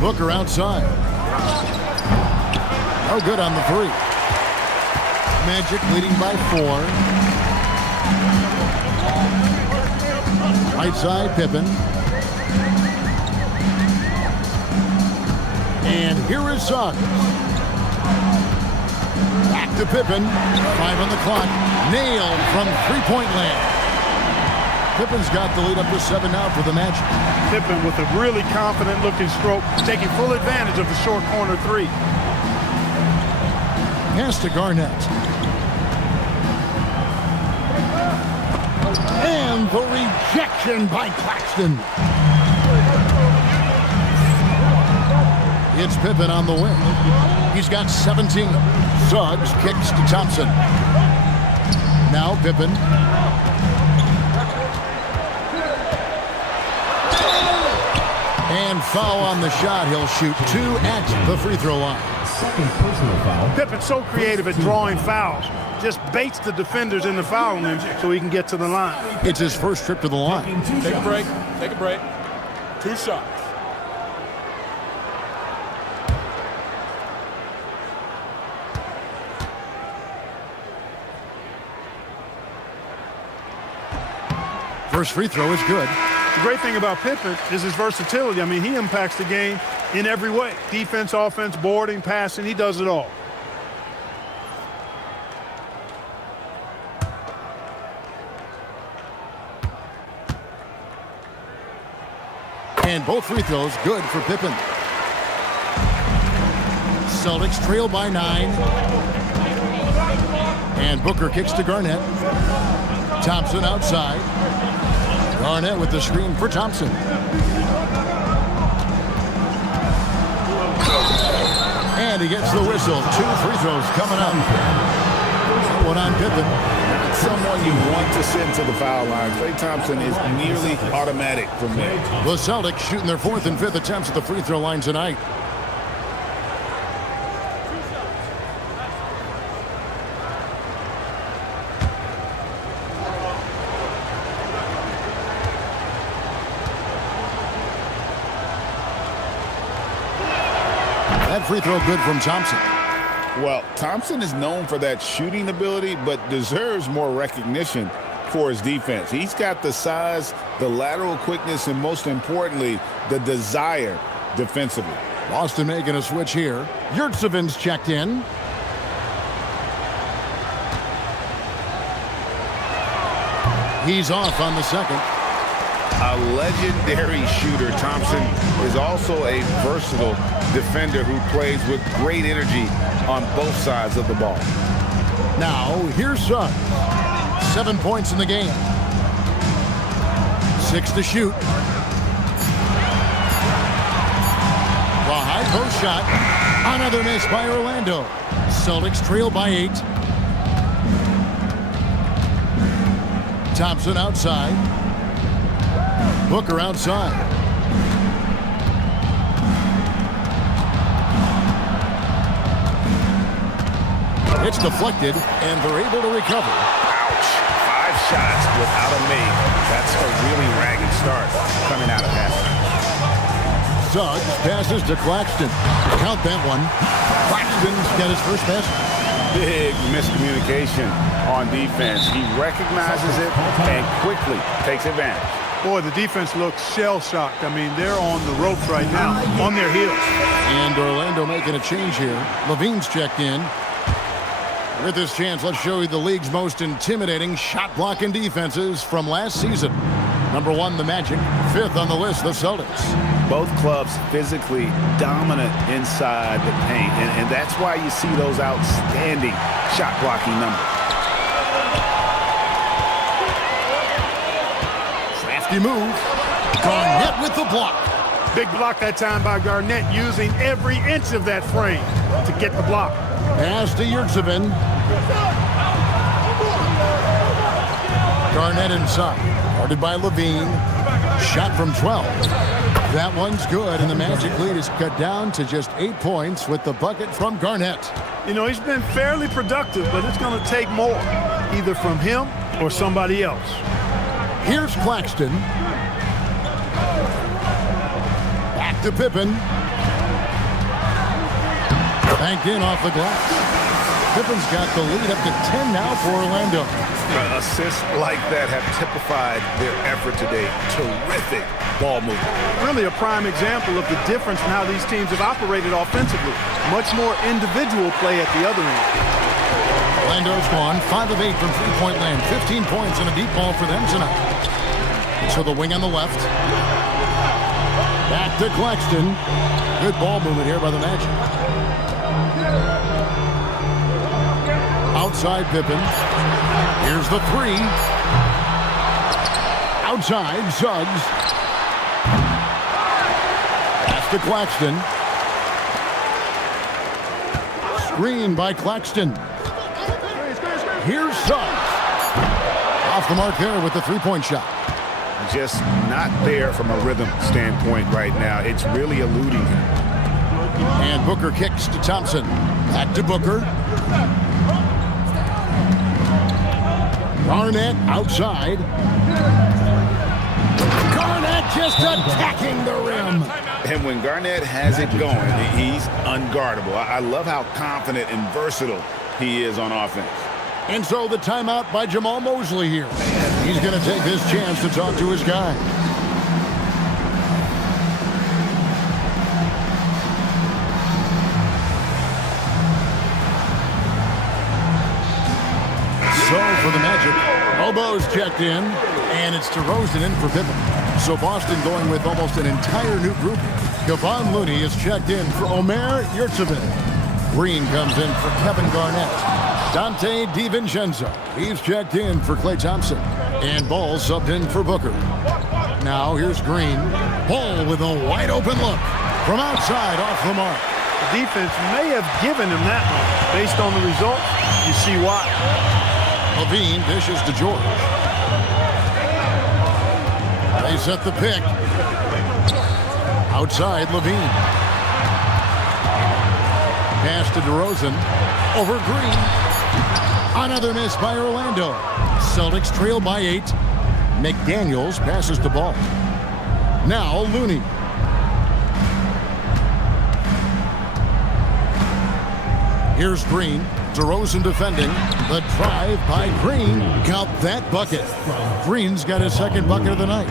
Booker outside. No good on the 3. Magic leading by 4. Right side, Pippen. And here is Suggs. Back to Pippen. 5 on the clock. Nailed from three-point land. Pippen's got the lead up to 7 now for the Magic. Pippen with a really confident-looking stroke, taking full advantage of the short corner 3. Pass to Garnett. And the rejection by Claxton. It's Pippen on the wing. He's got 17. Suggs kicks to Thompson. Now Pippen. And foul on the shot. He'll shoot 2 at the free throw line. Second personal foul. Pippen's so creative at drawing fouls. Just baits the defenders into fouling him so he can get to the line. It's his first trip to the line. Take a break. Take a break. 2 shots. First free throw is good. The great thing about Pippen is his versatility. I mean, he impacts the game in every way. Defense, offense, boarding, passing, he does it all. And both free throws good for Pippen. Celtics trail by 9. And Booker kicks to Garnett. Thompson outside. Garnett with the screen for Thompson. And he gets the whistle. 2 free throws coming up. One on Pippen. Someone you want to send to the foul line. Klay Thompson is nearly automatic from there. The Celtics shooting their 4th and 5th attempts at the free throw line tonight. That free throw good from Thompson. Well, Thompson is known for that shooting ability, but deserves more recognition for his defense. He's got the size, the lateral quickness, and most importantly, the desire defensively. Boston making a switch here. Yurtseven's checked in. He's off on the second. A legendary shooter, Thompson is also a versatile defender who plays with great energy on both sides of the ball. Now, here's Suggs. 7 points in the game. 6 to shoot. The high post shot. Another miss by Orlando. Celtics trail by 8. Thompson outside. Booker outside. It's deflected, and they're able to recover. Ouch. 5 shots without a make. That's a really ragged start coming out of halftime. Suggs passes to Claxton. Count that one. Claxton's got his first basket. Big miscommunication on defense. He recognizes it and quickly takes advantage. Boy, the defense looks shell-shocked. I mean, they're on the ropes right now, on their heels. And Orlando making a change here. Levine's checked in. With this chance, let's show you the league's most intimidating shot-blocking defenses from last season. Number 1, the Magic. 5th on the list, the Celtics. Both clubs physically dominant inside the paint, and that's why you see those outstanding shot-blocking numbers. Crafty move. Garnett with the block. Big block that time by Garnett, using every inch of that frame to get the block. Pass to Yurtseven. Garnett inside. Guarded by Levine. Shot from 12. That one's good, and the Magic lead is cut down to just 8 points with the bucket from Garnett. You know, he's been fairly productive, but it's going to take more, either from him or somebody else. Here's Claxton. Back to Pippen. Banked in off the glass. Pippen's got the lead up to 10 now for Orlando. Assists like that have typified their effort today. Terrific ball movement. Really a prime example of the difference in how these teams have operated offensively. Much more individual play at the other end. Orlando's gone 5 of 8 from three-point land. 15 points and a deep ball for them tonight. So the wing on the left. Back to Claxton. Good ball movement here by the Magic. Outside Pippen. Here's the 3. Outside Suggs. Pass to Claxton. Screen by Claxton. Here's Suggs. Off the mark there with the 3-point shot. Just not there from a rhythm standpoint right now. It's really eluding him. And Booker kicks to Thompson. Back to Booker. Garnett outside. Garnett just attacking the rim. And when Garnett has it going, he's unguardable. I love how confident and versatile he is on offense. And so the timeout by Jamal Mosley here. He's going to take this chance to talk to his guy. So for the Magic, Bobo's checked in, and it's DeRozan in for Pippen. So Boston going with almost an entire new group. Kevon Looney is checked in for Omer Yurtseven. Green comes in for Kevin Garnett. Dante DiVincenzo, he's checked in for Klay Thompson. And Ball subbed in for Booker. Now here's Green. Ball with a wide open look from outside off the mark. The defense may have given him that one. Based on the result, you see why. Levine dishes to George. They set the pick. Outside Levine. Pass to DeRozan. Over Green. Another miss by Orlando. Celtics trail by 8. McDaniels passes the ball. Now Looney. Here's Green. DeRozan defending. The drive by Green. Count that bucket. Green's got his second bucket of the night.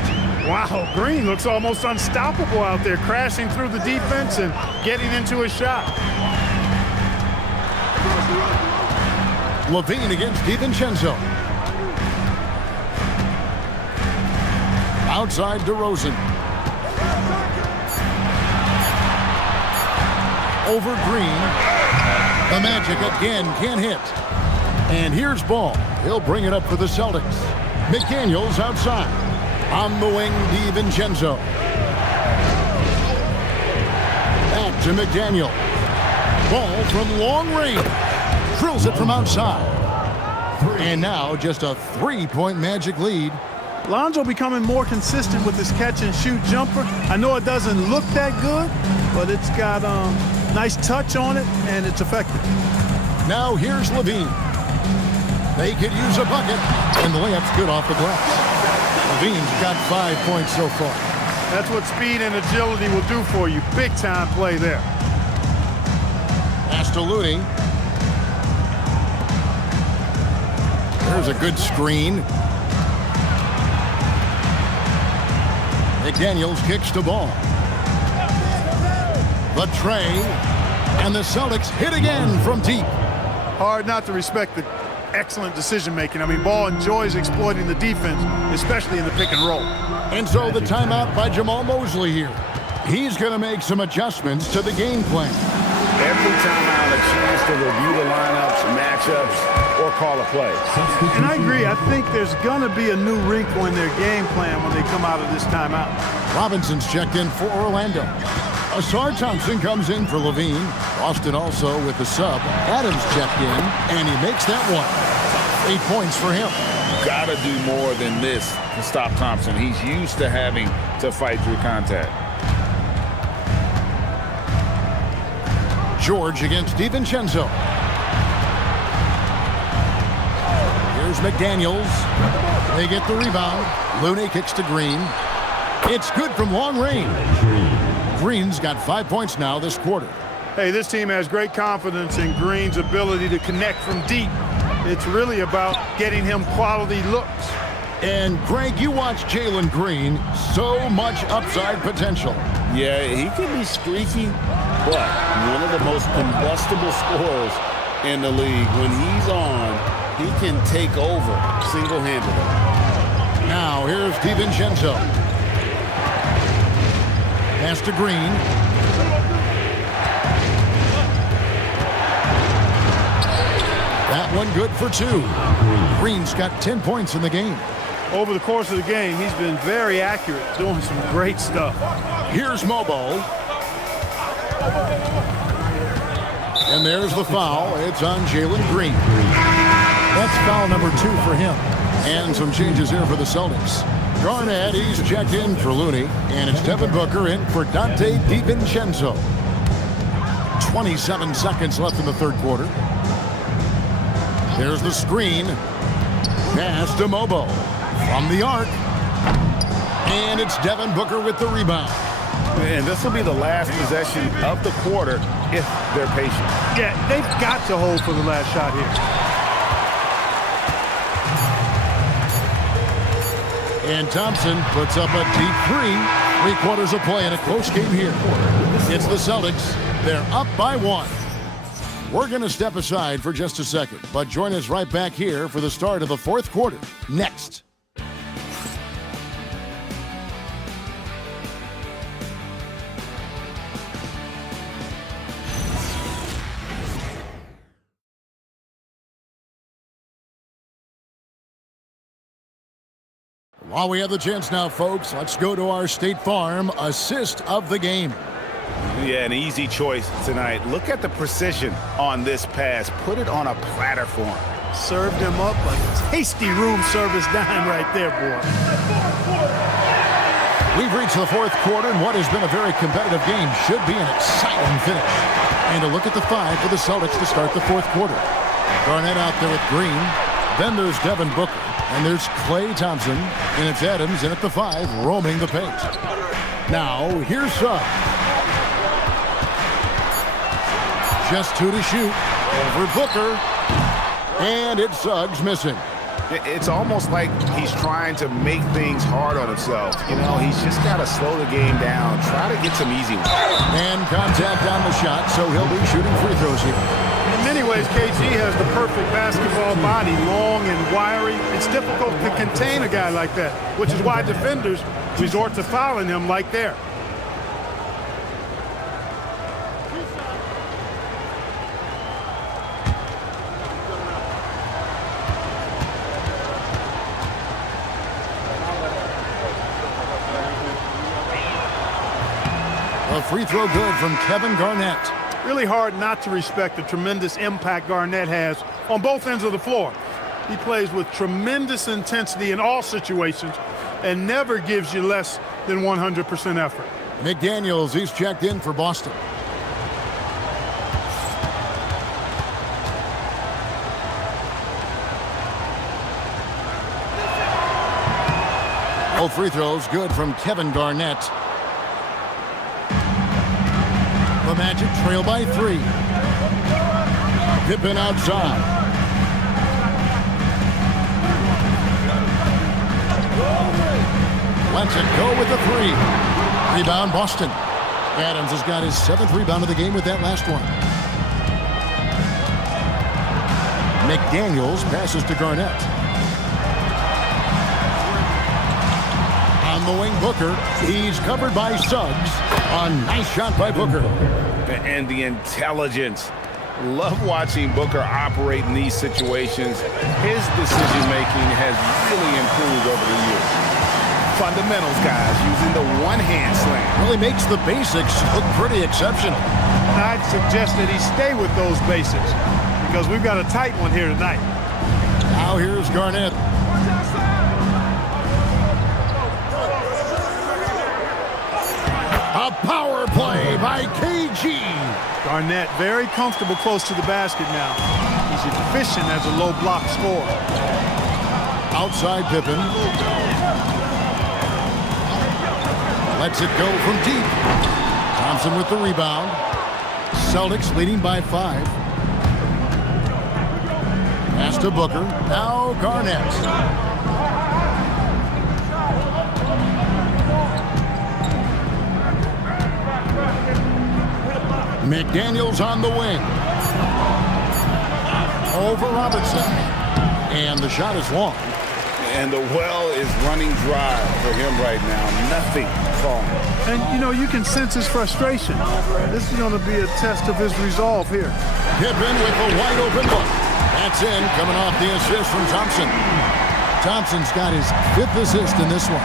Wow, Green looks almost unstoppable out there, crashing through the defense and getting into a shot. LaVine against DiVincenzo. Outside DeRozan. Over Green. The Magic again can't hit. And here's Ball. He'll bring it up for the Celtics. McDaniels outside. On the wing, DiVincenzo. Back to McDaniel. Ball from long range. Drills it from outside. And now just a 3-point Magic lead. Lonzo becoming more consistent with his catch-and-shoot jumper. I know it doesn't look that good, but it's got nice touch on it, and it's effective. Now here's LaVine. They could use a bucket, and the layup's good off the glass. LaVine's got 5 points so far. That's what speed and agility will do for you. Big-time play there. Pass to Looney. There's a good screen. McDaniels kicks to Ball. The tray, and the Celtics hit again from deep. Hard not to respect the excellent decision-making. I mean, Ball enjoys exploiting the defense, especially in the pick and roll. And so the timeout by Jamal Mosley here. He's going to make some adjustments to the game plan. Every timeout, a chance to review the lineups, matchups, or call a play. And I agree. I think there's going to be a new wrinkle in their game plan when they come out of this timeout. Robinson's checked in for Orlando. Asar Thompson comes in for LaVine. Boston also with the sub. Adams checked in, and he makes that one. 8 points for him. Got to do more than this to stop Thompson. He's used to having to fight through contact. George against DiVincenzo. Here's McDaniels. They get the rebound. Looney kicks to Green. It's good from long range. Green's got 5 points now this quarter. Hey, this team has great confidence in Green's ability to connect from deep. It's really about getting him quality looks. And Greg, you watch Jalen Green, so much upside potential. Yeah, he can be streaky, but one of the most combustible scorers in the league. When he's on, he can take over single-handedly. Now here's DiVincenzo. Pass to Green. That one good for 2. Green's got 10 points in the game. Over the course of the game, he's been very accurate, doing some great stuff. Here's Mobo. And there's the foul. It's on Jalen Green. That's foul number 2 for him. And some changes here for the Celtics. Garnett, he's checked in for Looney. And it's Devin Booker in for Dante DiVincenzo. 27 seconds left in the third quarter. There's the screen. Pass to Mobo. From the arc. And it's Devin Booker with the rebound. And this will be the last possession of the quarter if they're patient. Yeah, they've got to hold for the last shot here. And Thompson puts up a deep 3. 3 quarters of play in a close game here. It's the Celtics. They're up by 1. We're going to step aside for just a second, but join us right back here for the start of the fourth quarter. Next. While we have the chance now, folks, let's go to our State Farm assist of the game. Yeah, an easy choice tonight. Look at the precision on this pass. Put it on a platter for him. Served him up a tasty room service dime right there, boy. We've reached the fourth quarter, and what has been a very competitive game should be an exciting finish. And a look at the 5 for the Celtics to start the fourth quarter. Garnett out there with Green. Then there's Devin Booker. And there's Klay Thompson. And it's Adams in at the 5, roaming the paint. Now, here's Suggs. Just 2 to shoot. Over Booker. And it's Suggs missing. It's almost like he's trying to make things hard on himself. You know, he's just got to slow the game down, try to get some easy ones. And contact on the shot, so he'll be shooting free throws here. In many ways, KG has the perfect basketball body, long and wiry. It's difficult to contain a guy like that, which is why defenders resort to fouling him like there. A free throw good from Kevin Garnett. Really hard not to respect the tremendous impact Garnett has on both ends of the floor. He plays with tremendous intensity in all situations and never gives you less than 100% effort. McDaniels, he's checked in for Boston. Both free throws good from Kevin Garnett. The Magic trail by 3. Pippen outside. Lets it go with the 3. Rebound Boston. Adams has got his 7th rebound of the game with that last one. McDaniels passes to Garnett. On the wing, Booker. He's covered by Suggs. A nice shot by Booker. And the intelligence. Love watching Booker operate in these situations. His decision-making has really improved over the years. Fundamentals, guys, using the one-hand slam. Really makes the basics look pretty exceptional. I'd suggest that he stay with those basics because we've got a tight one here tonight. Now here's Garnett. A power play by KG. Garnett very comfortable close to the basket now. He's efficient as a low block scorer. Outside Pippen. Lets it go from deep. Thompson with the rebound. Celtics leading by 5. Pass to Booker. Now Garnett. McDaniels on the wing. Over Robertson. And the shot is long. And the well is running dry for him right now. Nothing falling. And, you know, you can sense his frustration. This is going to be a test of his resolve here. Pippen with a wide open look. That's in, coming off the assist from Thompson. Thompson's got his 5th assist in this one.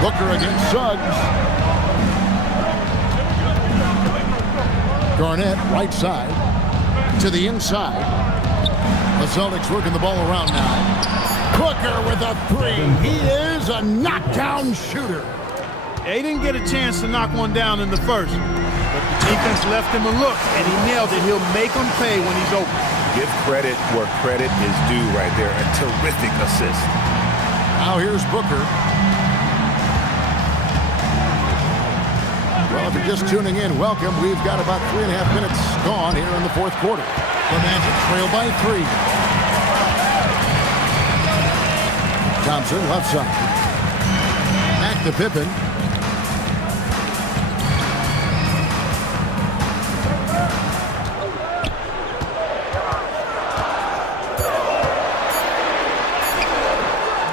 Booker against Suggs. Garnett, right side, to the inside. The Celtics working the ball around now. Booker with a 3. He is a knockdown shooter. He didn't get a chance to knock one down in the first, but the defense left him a look, and he nailed it. He'll make him pay when he's open. Give credit where credit is due right there. A terrific assist. Now here's Booker. Well, if you're just tuning in, welcome. We've got about 3.5 minutes gone here in the 4th quarter. The Magic trail by 3. Thompson left side. Back to Pippen.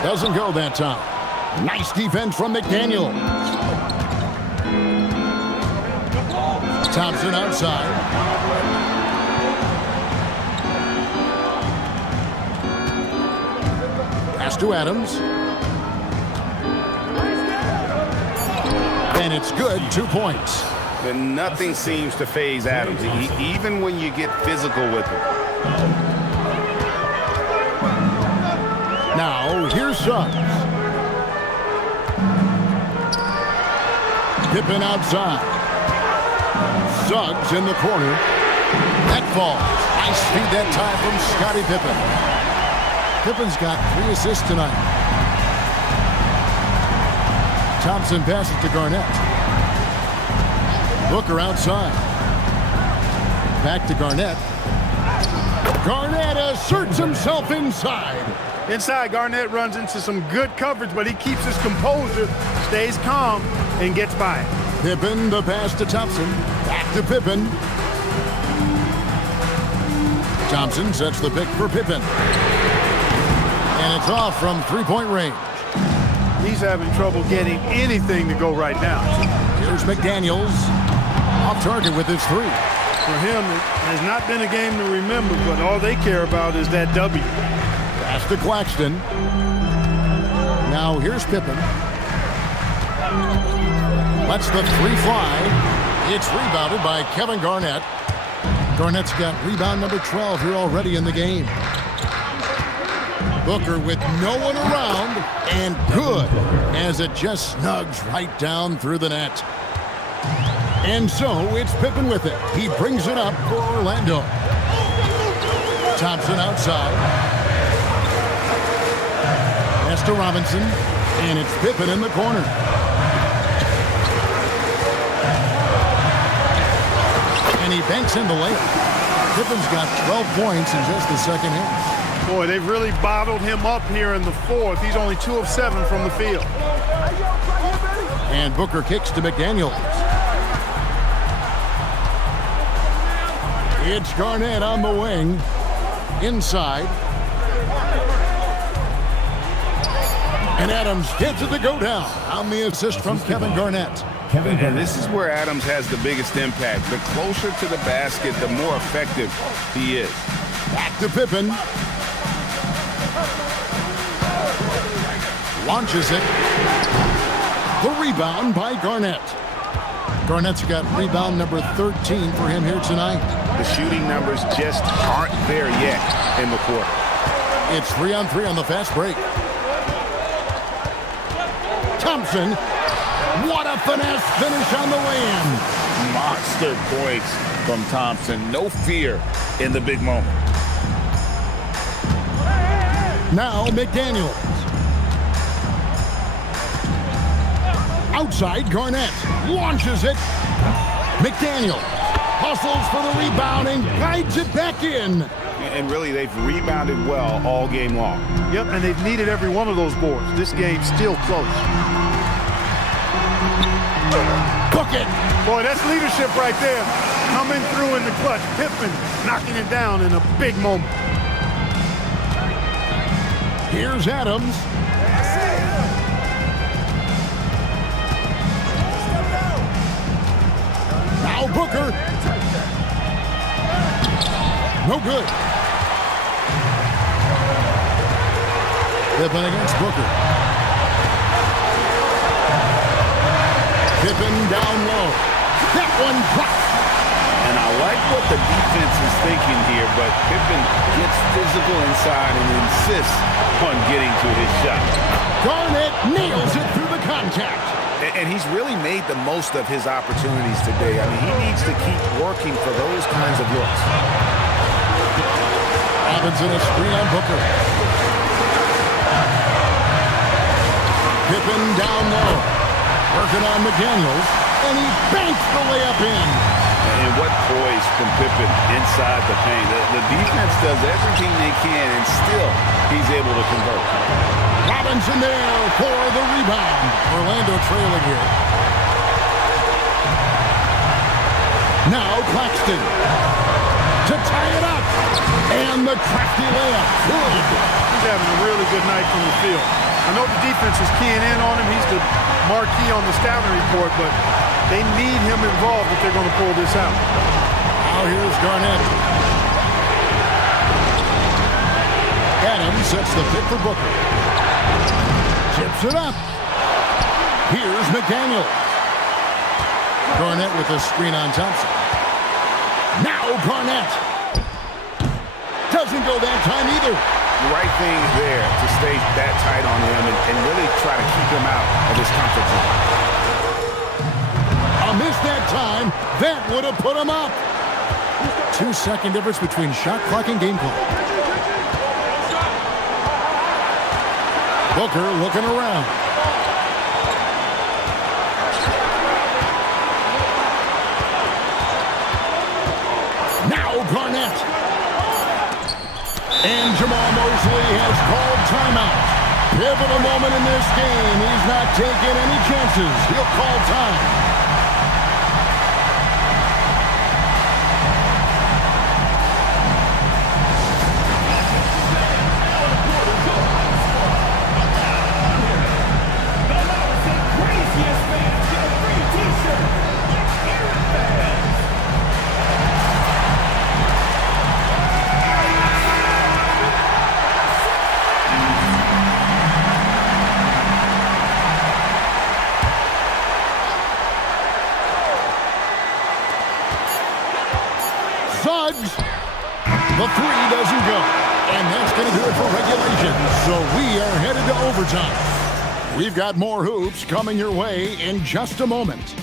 Doesn't go that time. Nice defense from McDaniel. Thompson outside. Pass to Adams. And it's good. 2 points. But nothing seems to faze Adams, even when you get physical with him. Now, here's Suggs. Pippen outside. Suggs in the corner. That falls. Nice feed that time from Scottie Pippen. Pippen's got 3 assists tonight. Thompson passes to Garnett. Booker outside. Back to Garnett. Garnett asserts himself inside. Inside, Garnett runs into some good coverage, but he keeps his composure, stays calm, and gets by it. Pippen, the pass to Thompson. Back to Pippen. Thompson sets the pick for Pippen. And it's off from three-point range. He's having trouble getting anything to go right now. Here's McDaniels. Off target with his three. For him, it has not been a game to remember, but all they care about is that W. Pass to Claxton. Now here's Pippen. Lets the three fly. It's rebounded by Kevin Garnett. Garnett's got rebound number 12 here already in the game. Booker with no one around, and good, as it just snugs right down through the net. And so it's Pippen with it. He brings it up for Orlando. Thompson outside. Pass to Robinson, and it's Pippen in the corner. And he banks in the layup. Pippen's got 12 points in just the second half. Boy, they've really bottled him up here in the fourth. He's only 2 of 7 from the field. And Booker kicks to McDaniels. It's Garnett on the wing. Inside. And Adams gets it to go down on the assist from Kevin Garnett. And this is where Adams has the biggest impact. The closer to the basket, the more effective he is. Back to Pippen. Launches it. The rebound by Garnett. Garnett's got rebound number 13 for him here tonight. The shooting numbers just aren't there yet in the quarter. It's 3-on-3 on the fast break. Thompson. What a finesse finish on the lay-in. Monster points from Thompson. No fear in the big moment. Now McDaniels. Outside, Garnett launches it. McDaniels hustles for the rebound and guides it back in. And really, they've rebounded well all game long. Yep, and they've needed every one of those boards. This game's still close. Book it. Boy, that's leadership right there. Coming through in the clutch. Pippen knocking it down in a big moment. Here's Adams. Now Booker. No good. Pippen against Booker. Pippen down low. That one dropped. And I like what the defense is thinking here, but Pippen gets physical inside and insists on getting to his shot. Garnett nails it through the contact. And he's really made the most of his opportunities today. I mean, he needs to keep working for those kinds of looks. Robinson a screen on Booker. Pippen down low. Working on McDaniels. And he banks the layup in. And what poise from Pippen inside the paint. The defense does everything they can, and still he's able to convert. Robinson there for the rebound. Orlando trailing here. Now Claxton to tie it up. And the crafty layup. Good. He's having a really good night from the field. I know the defense is keying in on him. He's the marquee on the scouting report, but they need him involved if they're going to pull this out. Now here's Garnett. Adams sets the pick for Booker. Chips it up. Here's McDaniels. Garnett with a screen on Thompson. Now Garnett. Doesn't go that time either. The right thing there to stay that tight on him and really try to keep him out of his comfort zone. A miss that time. That would have put him up. 2-second difference between shot clock and game clock. Booker looking around. Garnett. And Jamal Mosley has called timeout. Pivotal moment in this game. He's not taking any chances. He'll call time. Suggs. The three doesn't go. And that's going to do it for regulation. So we are headed to overtime. We've got more hoops coming your way in just a moment.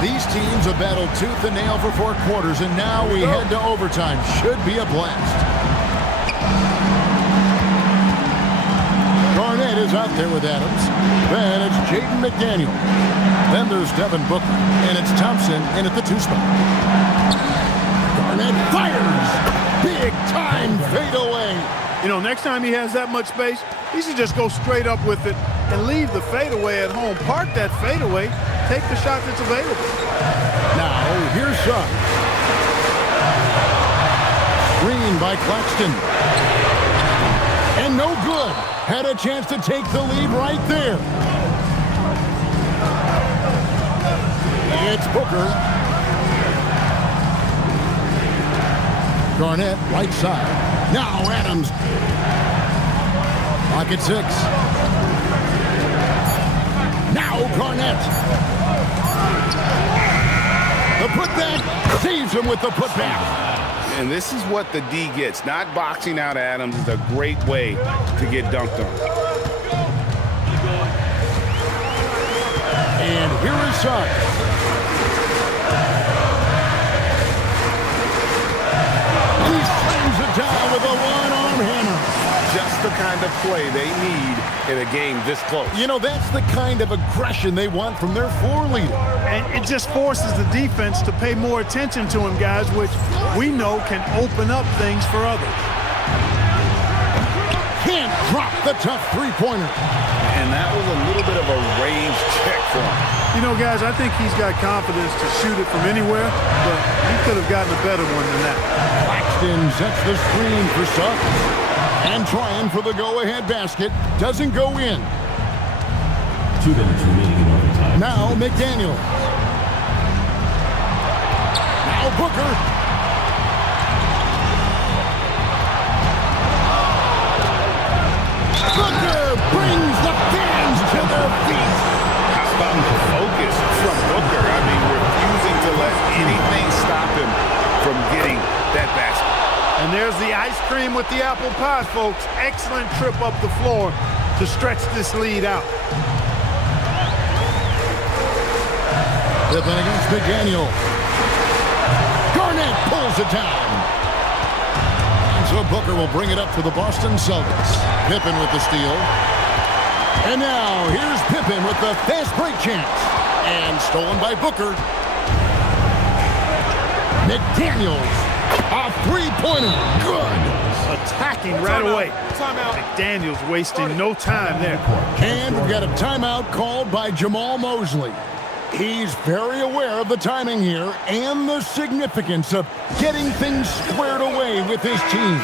These teams have battled tooth and nail for 4 quarters, and now we head to overtime. Should be a blast. Garnett is out there with Adams. Then it's Jaden McDaniel. Then there's Devin Booker, and it's Thompson in at the 2 spot. Garnett fires! Big time fadeaway. You know, next time he has that much space, he should just go straight up with it and leave the fadeaway at home. Park that fadeaway. Take the shot that's available. Now, here's Suggs. Screen by Claxton. And no good. Had a chance to take the lead right there. It's Booker. Garnett, right side. Now Adams. Pocket 6. Now Garnett. The putback saves him with the putback. And this is what the D gets. Not boxing out Adams is a great way to get dunked on. And here is Suggs. He slams it down with a one-arm hammer. Just the kind of play they need in a game this close. You know, that's the kind of aggression they want from their floor leader. And it just forces the defense to pay more attention to him, guys, which we know can open up things for others. Can't drop the tough three-pointer. And that was a little bit of a range check for him. You know, guys, I think he's got confidence to shoot it from anywhere, but he could have gotten a better one than that. Claxton sets the screen for Suggs. And trying for the go-ahead basket. Doesn't go in. 2 minutes remaining in overtime. Now McDaniel. Now Booker. Booker brings the fans to their feet. How about the focus from Booker? I mean, refusing to let anything stop him from getting that basket. And there's the ice cream with the apple pie, folks. Excellent trip up the floor to stretch this lead out. Pippen against McDaniel. Garnett pulls it down. And so Booker will bring it up for the Boston Celtics. Pippen with the steal. And now here's Pippen with the fast break chance. And stolen by Booker. McDaniels. A three-pointer. Good. Attacking right away. Timeout. McDaniels wasting no time there. And we've got a timeout called by Jamal Mosley. He's very aware of the timing here and the significance of getting things squared away with his team.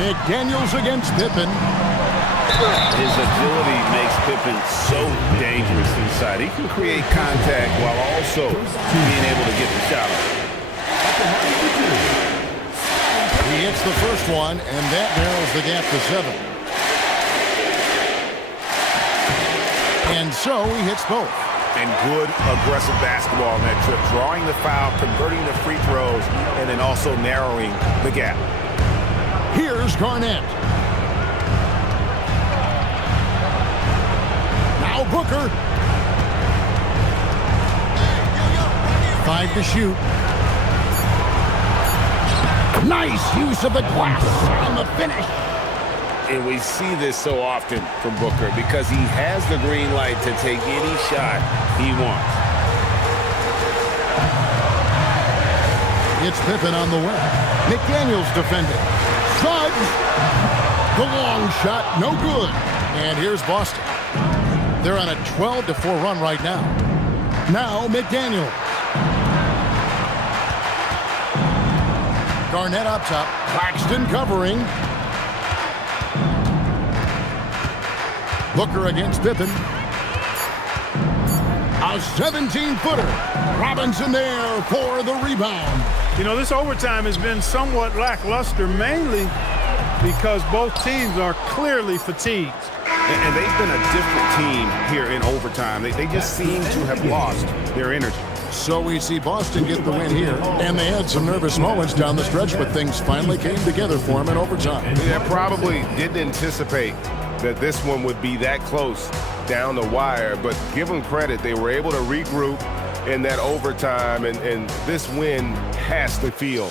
McDaniels against Pippen. His agility makes Pippen so dangerous inside. He can create contact while also being able to get the shot off. He hits the first one, and that narrows the gap to 7. And so he hits both. And good aggressive basketball on that trip, drawing the foul, converting the free throws, and then also narrowing the gap. Here's Garnett. Now Booker. 5 to shoot. Nice use of the glass on the finish. And we see this so often from Booker because he has the green light to take any shot he wants. It's Pippen on the wing. McDaniels defending. Suggs. The long shot, no good. And here's Boston. They're on a 12-4 run right now. Now McDaniel. Garnett up top. Claxton covering. Booker against Pippen. A 17-footer. Robinson there for the rebound. You know, this overtime has been somewhat lackluster, mainly because both teams are clearly fatigued. And they've been a different team here in overtime. They just seem to have lost their energy. So we see Boston get the win here, and they had some nervous moments down the stretch, but things finally came together for them in overtime. Yeah, probably didn't anticipate that this one would be that close down the wire, but give them credit. They were able to regroup in that overtime, and this win has to feel